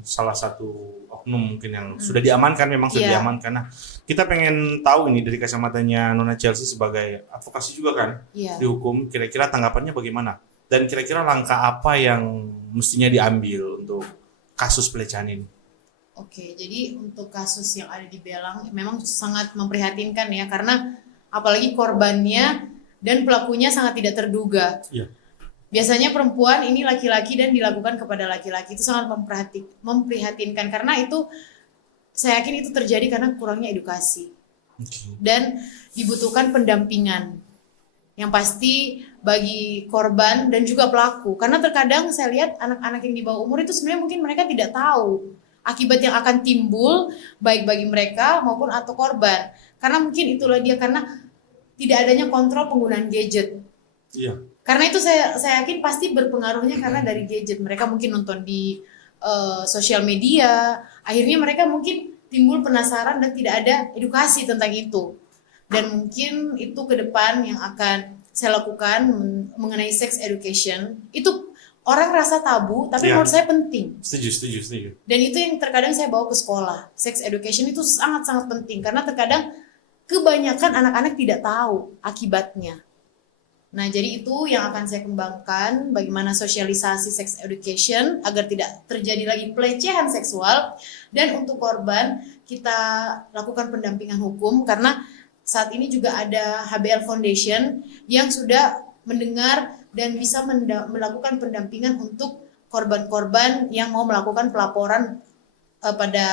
salah satu oknum mungkin yang sudah diamankan, memang sudah diamankan. Nah, kita pengen tahu ini dari kacamatanya Nona Chelsea sebagai advokasi juga kan di hukum, kira-kira tanggapannya bagaimana? Dan kira-kira langkah apa yang mestinya diambil untuk kasus pelecehan ini? Oke, jadi untuk kasus yang ada di Belang memang sangat memprihatinkan ya, karena apalagi korbannya dan pelakunya sangat tidak terduga. Iya. Biasanya perempuan ini laki-laki dan dilakukan kepada laki-laki, itu sangat memprihatinkan karena itu saya yakin itu terjadi karena kurangnya edukasi. Dan dibutuhkan pendampingan yang pasti bagi korban dan juga pelaku, karena terkadang saya lihat anak-anak yang di bawah umur itu sebenarnya mungkin mereka tidak tahu akibat yang akan timbul baik bagi mereka maupun atau korban, karena mungkin itulah dia, karena tidak adanya kontrol penggunaan gadget. Iya. Karena itu saya yakin pasti berpengaruhnya karena dari gadget. Mereka mungkin nonton di sosial media, akhirnya mereka mungkin timbul penasaran dan tidak ada edukasi tentang itu. Dan mungkin itu ke depan yang akan saya lakukan mengenai sex education. Itu orang rasa tabu, tapi menurut saya penting. Setuju. Dan itu yang terkadang saya bawa ke sekolah. Sex education itu sangat-sangat penting karena terkadang kebanyakan anak-anak tidak tahu akibatnya. Nah, jadi itu yang akan saya kembangkan, bagaimana sosialisasi sex education agar tidak terjadi lagi pelecehan seksual. Dan untuk korban, kita lakukan pendampingan hukum karena saat ini juga ada HBL Foundation yang sudah mendengar dan bisa melakukan pendampingan untuk korban-korban yang mau melakukan pelaporan pada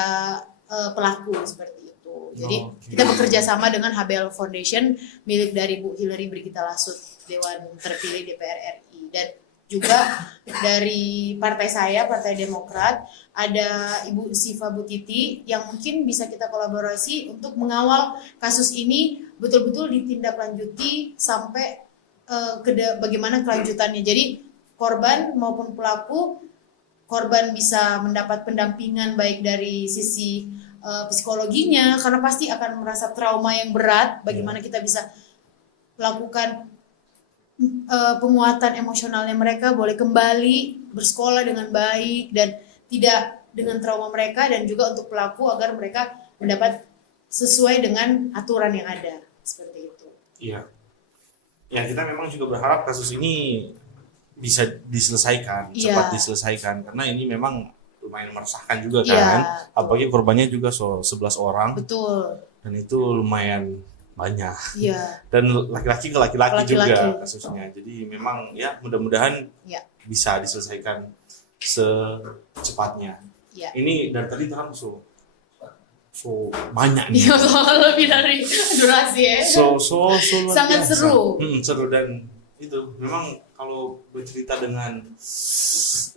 pelaku seperti itu. Jadi kita bekerja sama dengan HBL Foundation milik dari Bu Hillary Brigita Lasut, Dewan Terpilih DPR RI, dan juga dari partai saya, Partai Demokrat, ada Ibu Siva Butiti yang mungkin bisa kita kolaborasi untuk mengawal kasus ini betul-betul ditindaklanjuti sampai bagaimana kelanjutannya. Jadi korban maupun pelaku, korban bisa mendapat pendampingan baik dari sisi psikologinya, karena pasti akan merasa trauma yang berat. Bagaimana kita bisa lakukan penguatan emosionalnya mereka, boleh kembali bersekolah dengan baik dan tidak dengan trauma mereka, dan juga untuk pelaku agar mereka mendapat sesuai dengan aturan yang ada, seperti itu. Iya. Ya, kita memang juga berharap kasus ini bisa diselesaikan, cepat diselesaikan, karena ini memang lumayan meresahkan juga kan. Apalagi korbannya juga 11 orang. Betul. Dan itu lumayan banyak. Iya. Dan laki-laki ke laki-laki juga kasusnya. Jadi memang ya mudah-mudahan bisa diselesaikan secepatnya. Ya. Ini dari tadi terang so banyak nih. Lebih dari durasi ya. Sangat biasa. Seru dan itu memang kalau bercerita dengan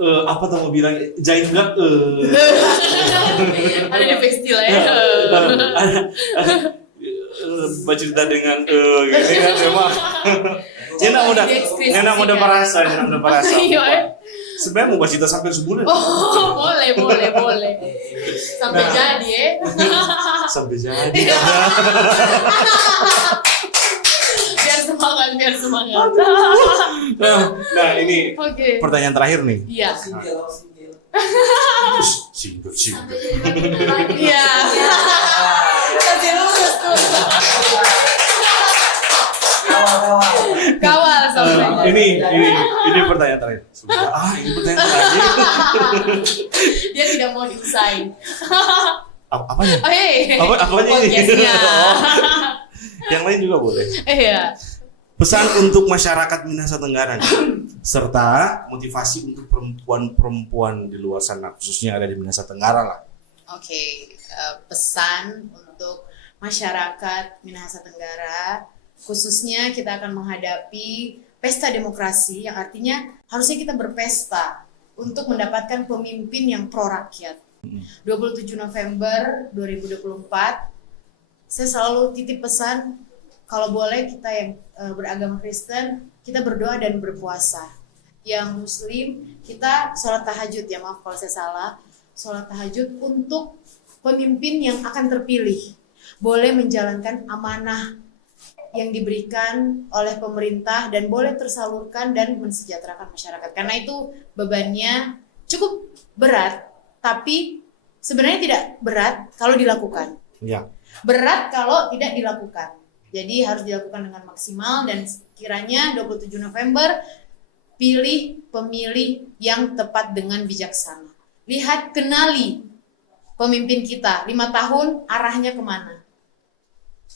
apa tuh mau bilang jain enggak ada di festival ya. Bercerita dengan gini kan memang Nena udah merasa sebenarnya mau bercerita sampai sebulan. Boleh sampai jadi ya. Sampai jadi. biar semangat. Nah ini pertanyaan terakhir nih. Iya. Single. Iya. Kasih lurus tuh. Kawal sampai. Ini pertanyaan terakhir. Ini pertanyaan terakhir. Dia tidak mau diusain. Apanya? Apanya ini? Yang lain juga boleh. Iya. Pesan untuk masyarakat Minahasa Tenggara serta motivasi untuk perempuan-perempuan di luar sana, khususnya ada di Minahasa Tenggara lah. Pesan untuk masyarakat Minahasa Tenggara, khususnya kita akan menghadapi pesta demokrasi, yang artinya harusnya kita berpesta untuk mendapatkan pemimpin yang pro rakyat. 27 November 2024, saya selalu titip pesan, kalau boleh kita yang beragama Kristen, kita berdoa dan berpuasa. Yang Muslim, kita sholat tahajud, maaf kalau saya salah, sholat tahajud untuk pemimpin yang akan terpilih. boleh menjalankan amanah yang diberikan oleh pemerintah dan boleh tersalurkan dan mensejahterakan masyarakat. Karena itu bebannya cukup berat, tapi sebenarnya tidak berat kalau dilakukan. Ya. Berat kalau tidak dilakukan. Jadi harus dilakukan dengan maksimal dan kiranya 27 November pilih pemilih yang tepat dengan bijaksana. Lihat, kenali pemimpin kita 5 tahun arahnya kemana.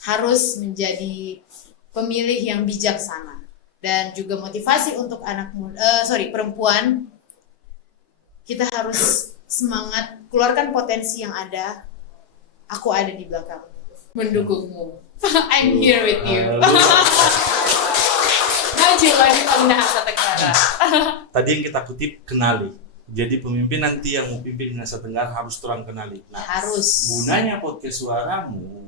Harus menjadi pemilih yang bijaksana dan juga motivasi untuk perempuan. Kita harus semangat, keluarkan potensi yang ada. Aku ada di belakang, mendukungmu. I'm here with you. Maju lagi Minahasa Tenggara. Tadi yang kita kutip kenali. Jadi pemimpin nanti yang mau pimpin Minahasa Tenggara harus terang kenali. Nah, Harus. gunanya podcast suaramu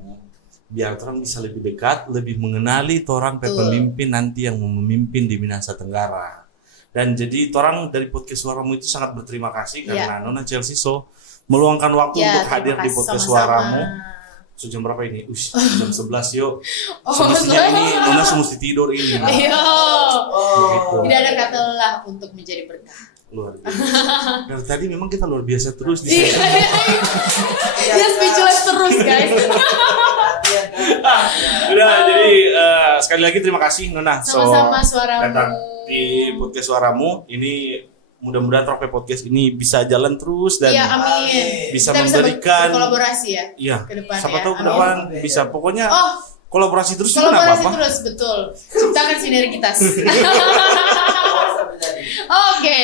biar orang bisa lebih dekat, lebih mengenali orang Betul. pemimpin nanti yang mau memimpin di Minahasa Tenggara. Dan jadi orang dari podcast suaramu itu sangat berterima kasih karena Nona Chelsea meluangkan waktu untuk hadir di podcast suaramu. Jam berapa ini? Jam 11 yuk. Semestinya ini Nona mesti tidur ini. Iya. Begitu. Tidak ada kata lelah untuk menjadi berkah. Luar biasa. Dari tadi memang kita luar biasa terus di sini. Dia speechless terus, guys. Udah, jadi sekali lagi terima kasih Nona. Sama-sama suaramu. Datang di podcast suaramu. Ini mudah-mudahan Trofe Podcast ini bisa jalan terus dan Iya, amin. bisa Kita memberikan berkolaborasi ya. Iya. Ke depan Siapa ya. tahu ke Amin. depan bisa pokoknya Oh, kolaborasi terus juga kolaborasi apa-apa. terus, betul. Ciptakan sinergitas. Oke.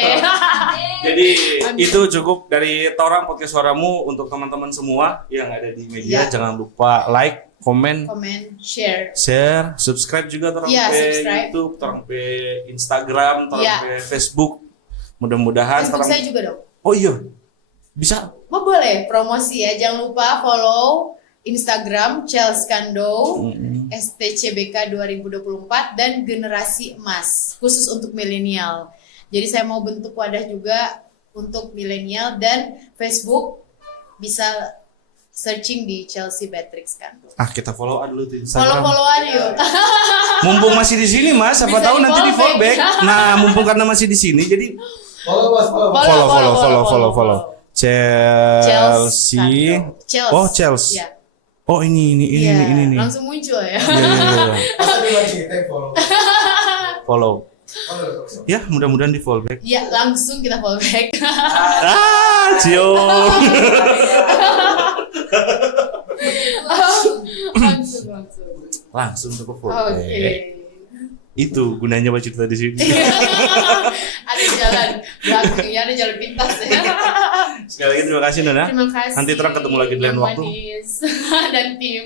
Jadi Amin. itu cukup dari Torang Podcast Suaramu untuk teman-teman semua yang ada di media. Iya. Jangan lupa like, komen, Komen, share. share, subscribe juga Torang Iya, pe subscribe. YouTube, Torang pe Instagram, Torang Iya. pe Facebook. Mudah-mudahan Facebook Torang. saya juga dong. Oh iya. Bisa. Oh, boleh promosi ya. Jangan lupa follow Instagram Chelskando STCBK 2024 dan Generasi Emas khusus untuk milenial. Jadi saya mau bentuk wadah juga untuk milenial dan Facebook bisa searching di Chelsea Beatrix Kando. Kita follow dulu tuh Instagram. Follow-followan yuk. Mumpung masih di sini Mas, siapa Bisa tahu nanti di follow di-follow back. Nah, mumpung karena masih di sini jadi follow. Chelsea. Chels. Oh, Chelsea. Iya. Oh, ini Iya, nih. langsung muncul ya. Iya. Follow. Ya, mudah-mudahan di follow back. Iya, langsung kita follow back. Cio. Langsung ke follow Oke. back. Itu gunanya baca cerita di sini. Ada jalan belakangnya, ada jalan pintas ya. Sekali lagi terima kasih Nona. Terima kasih. Nanti terang ketemu lagi di lain Bang waktu. Manis dan tim.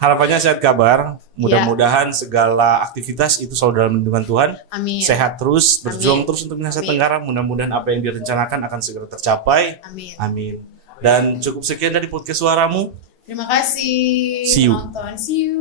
Harapannya sehat kabar. Mudah-mudahan segala aktivitas itu selalu dalam lindungan Tuhan. Amin. Sehat terus, berjuang Amin. terus untuk Minahasa Amin. Tenggara. Mudah-mudahan apa yang direncanakan akan segera tercapai. Amin. Amin. Dan cukup sekian dari podcast suaramu. Terima kasih See you. penonton. See you.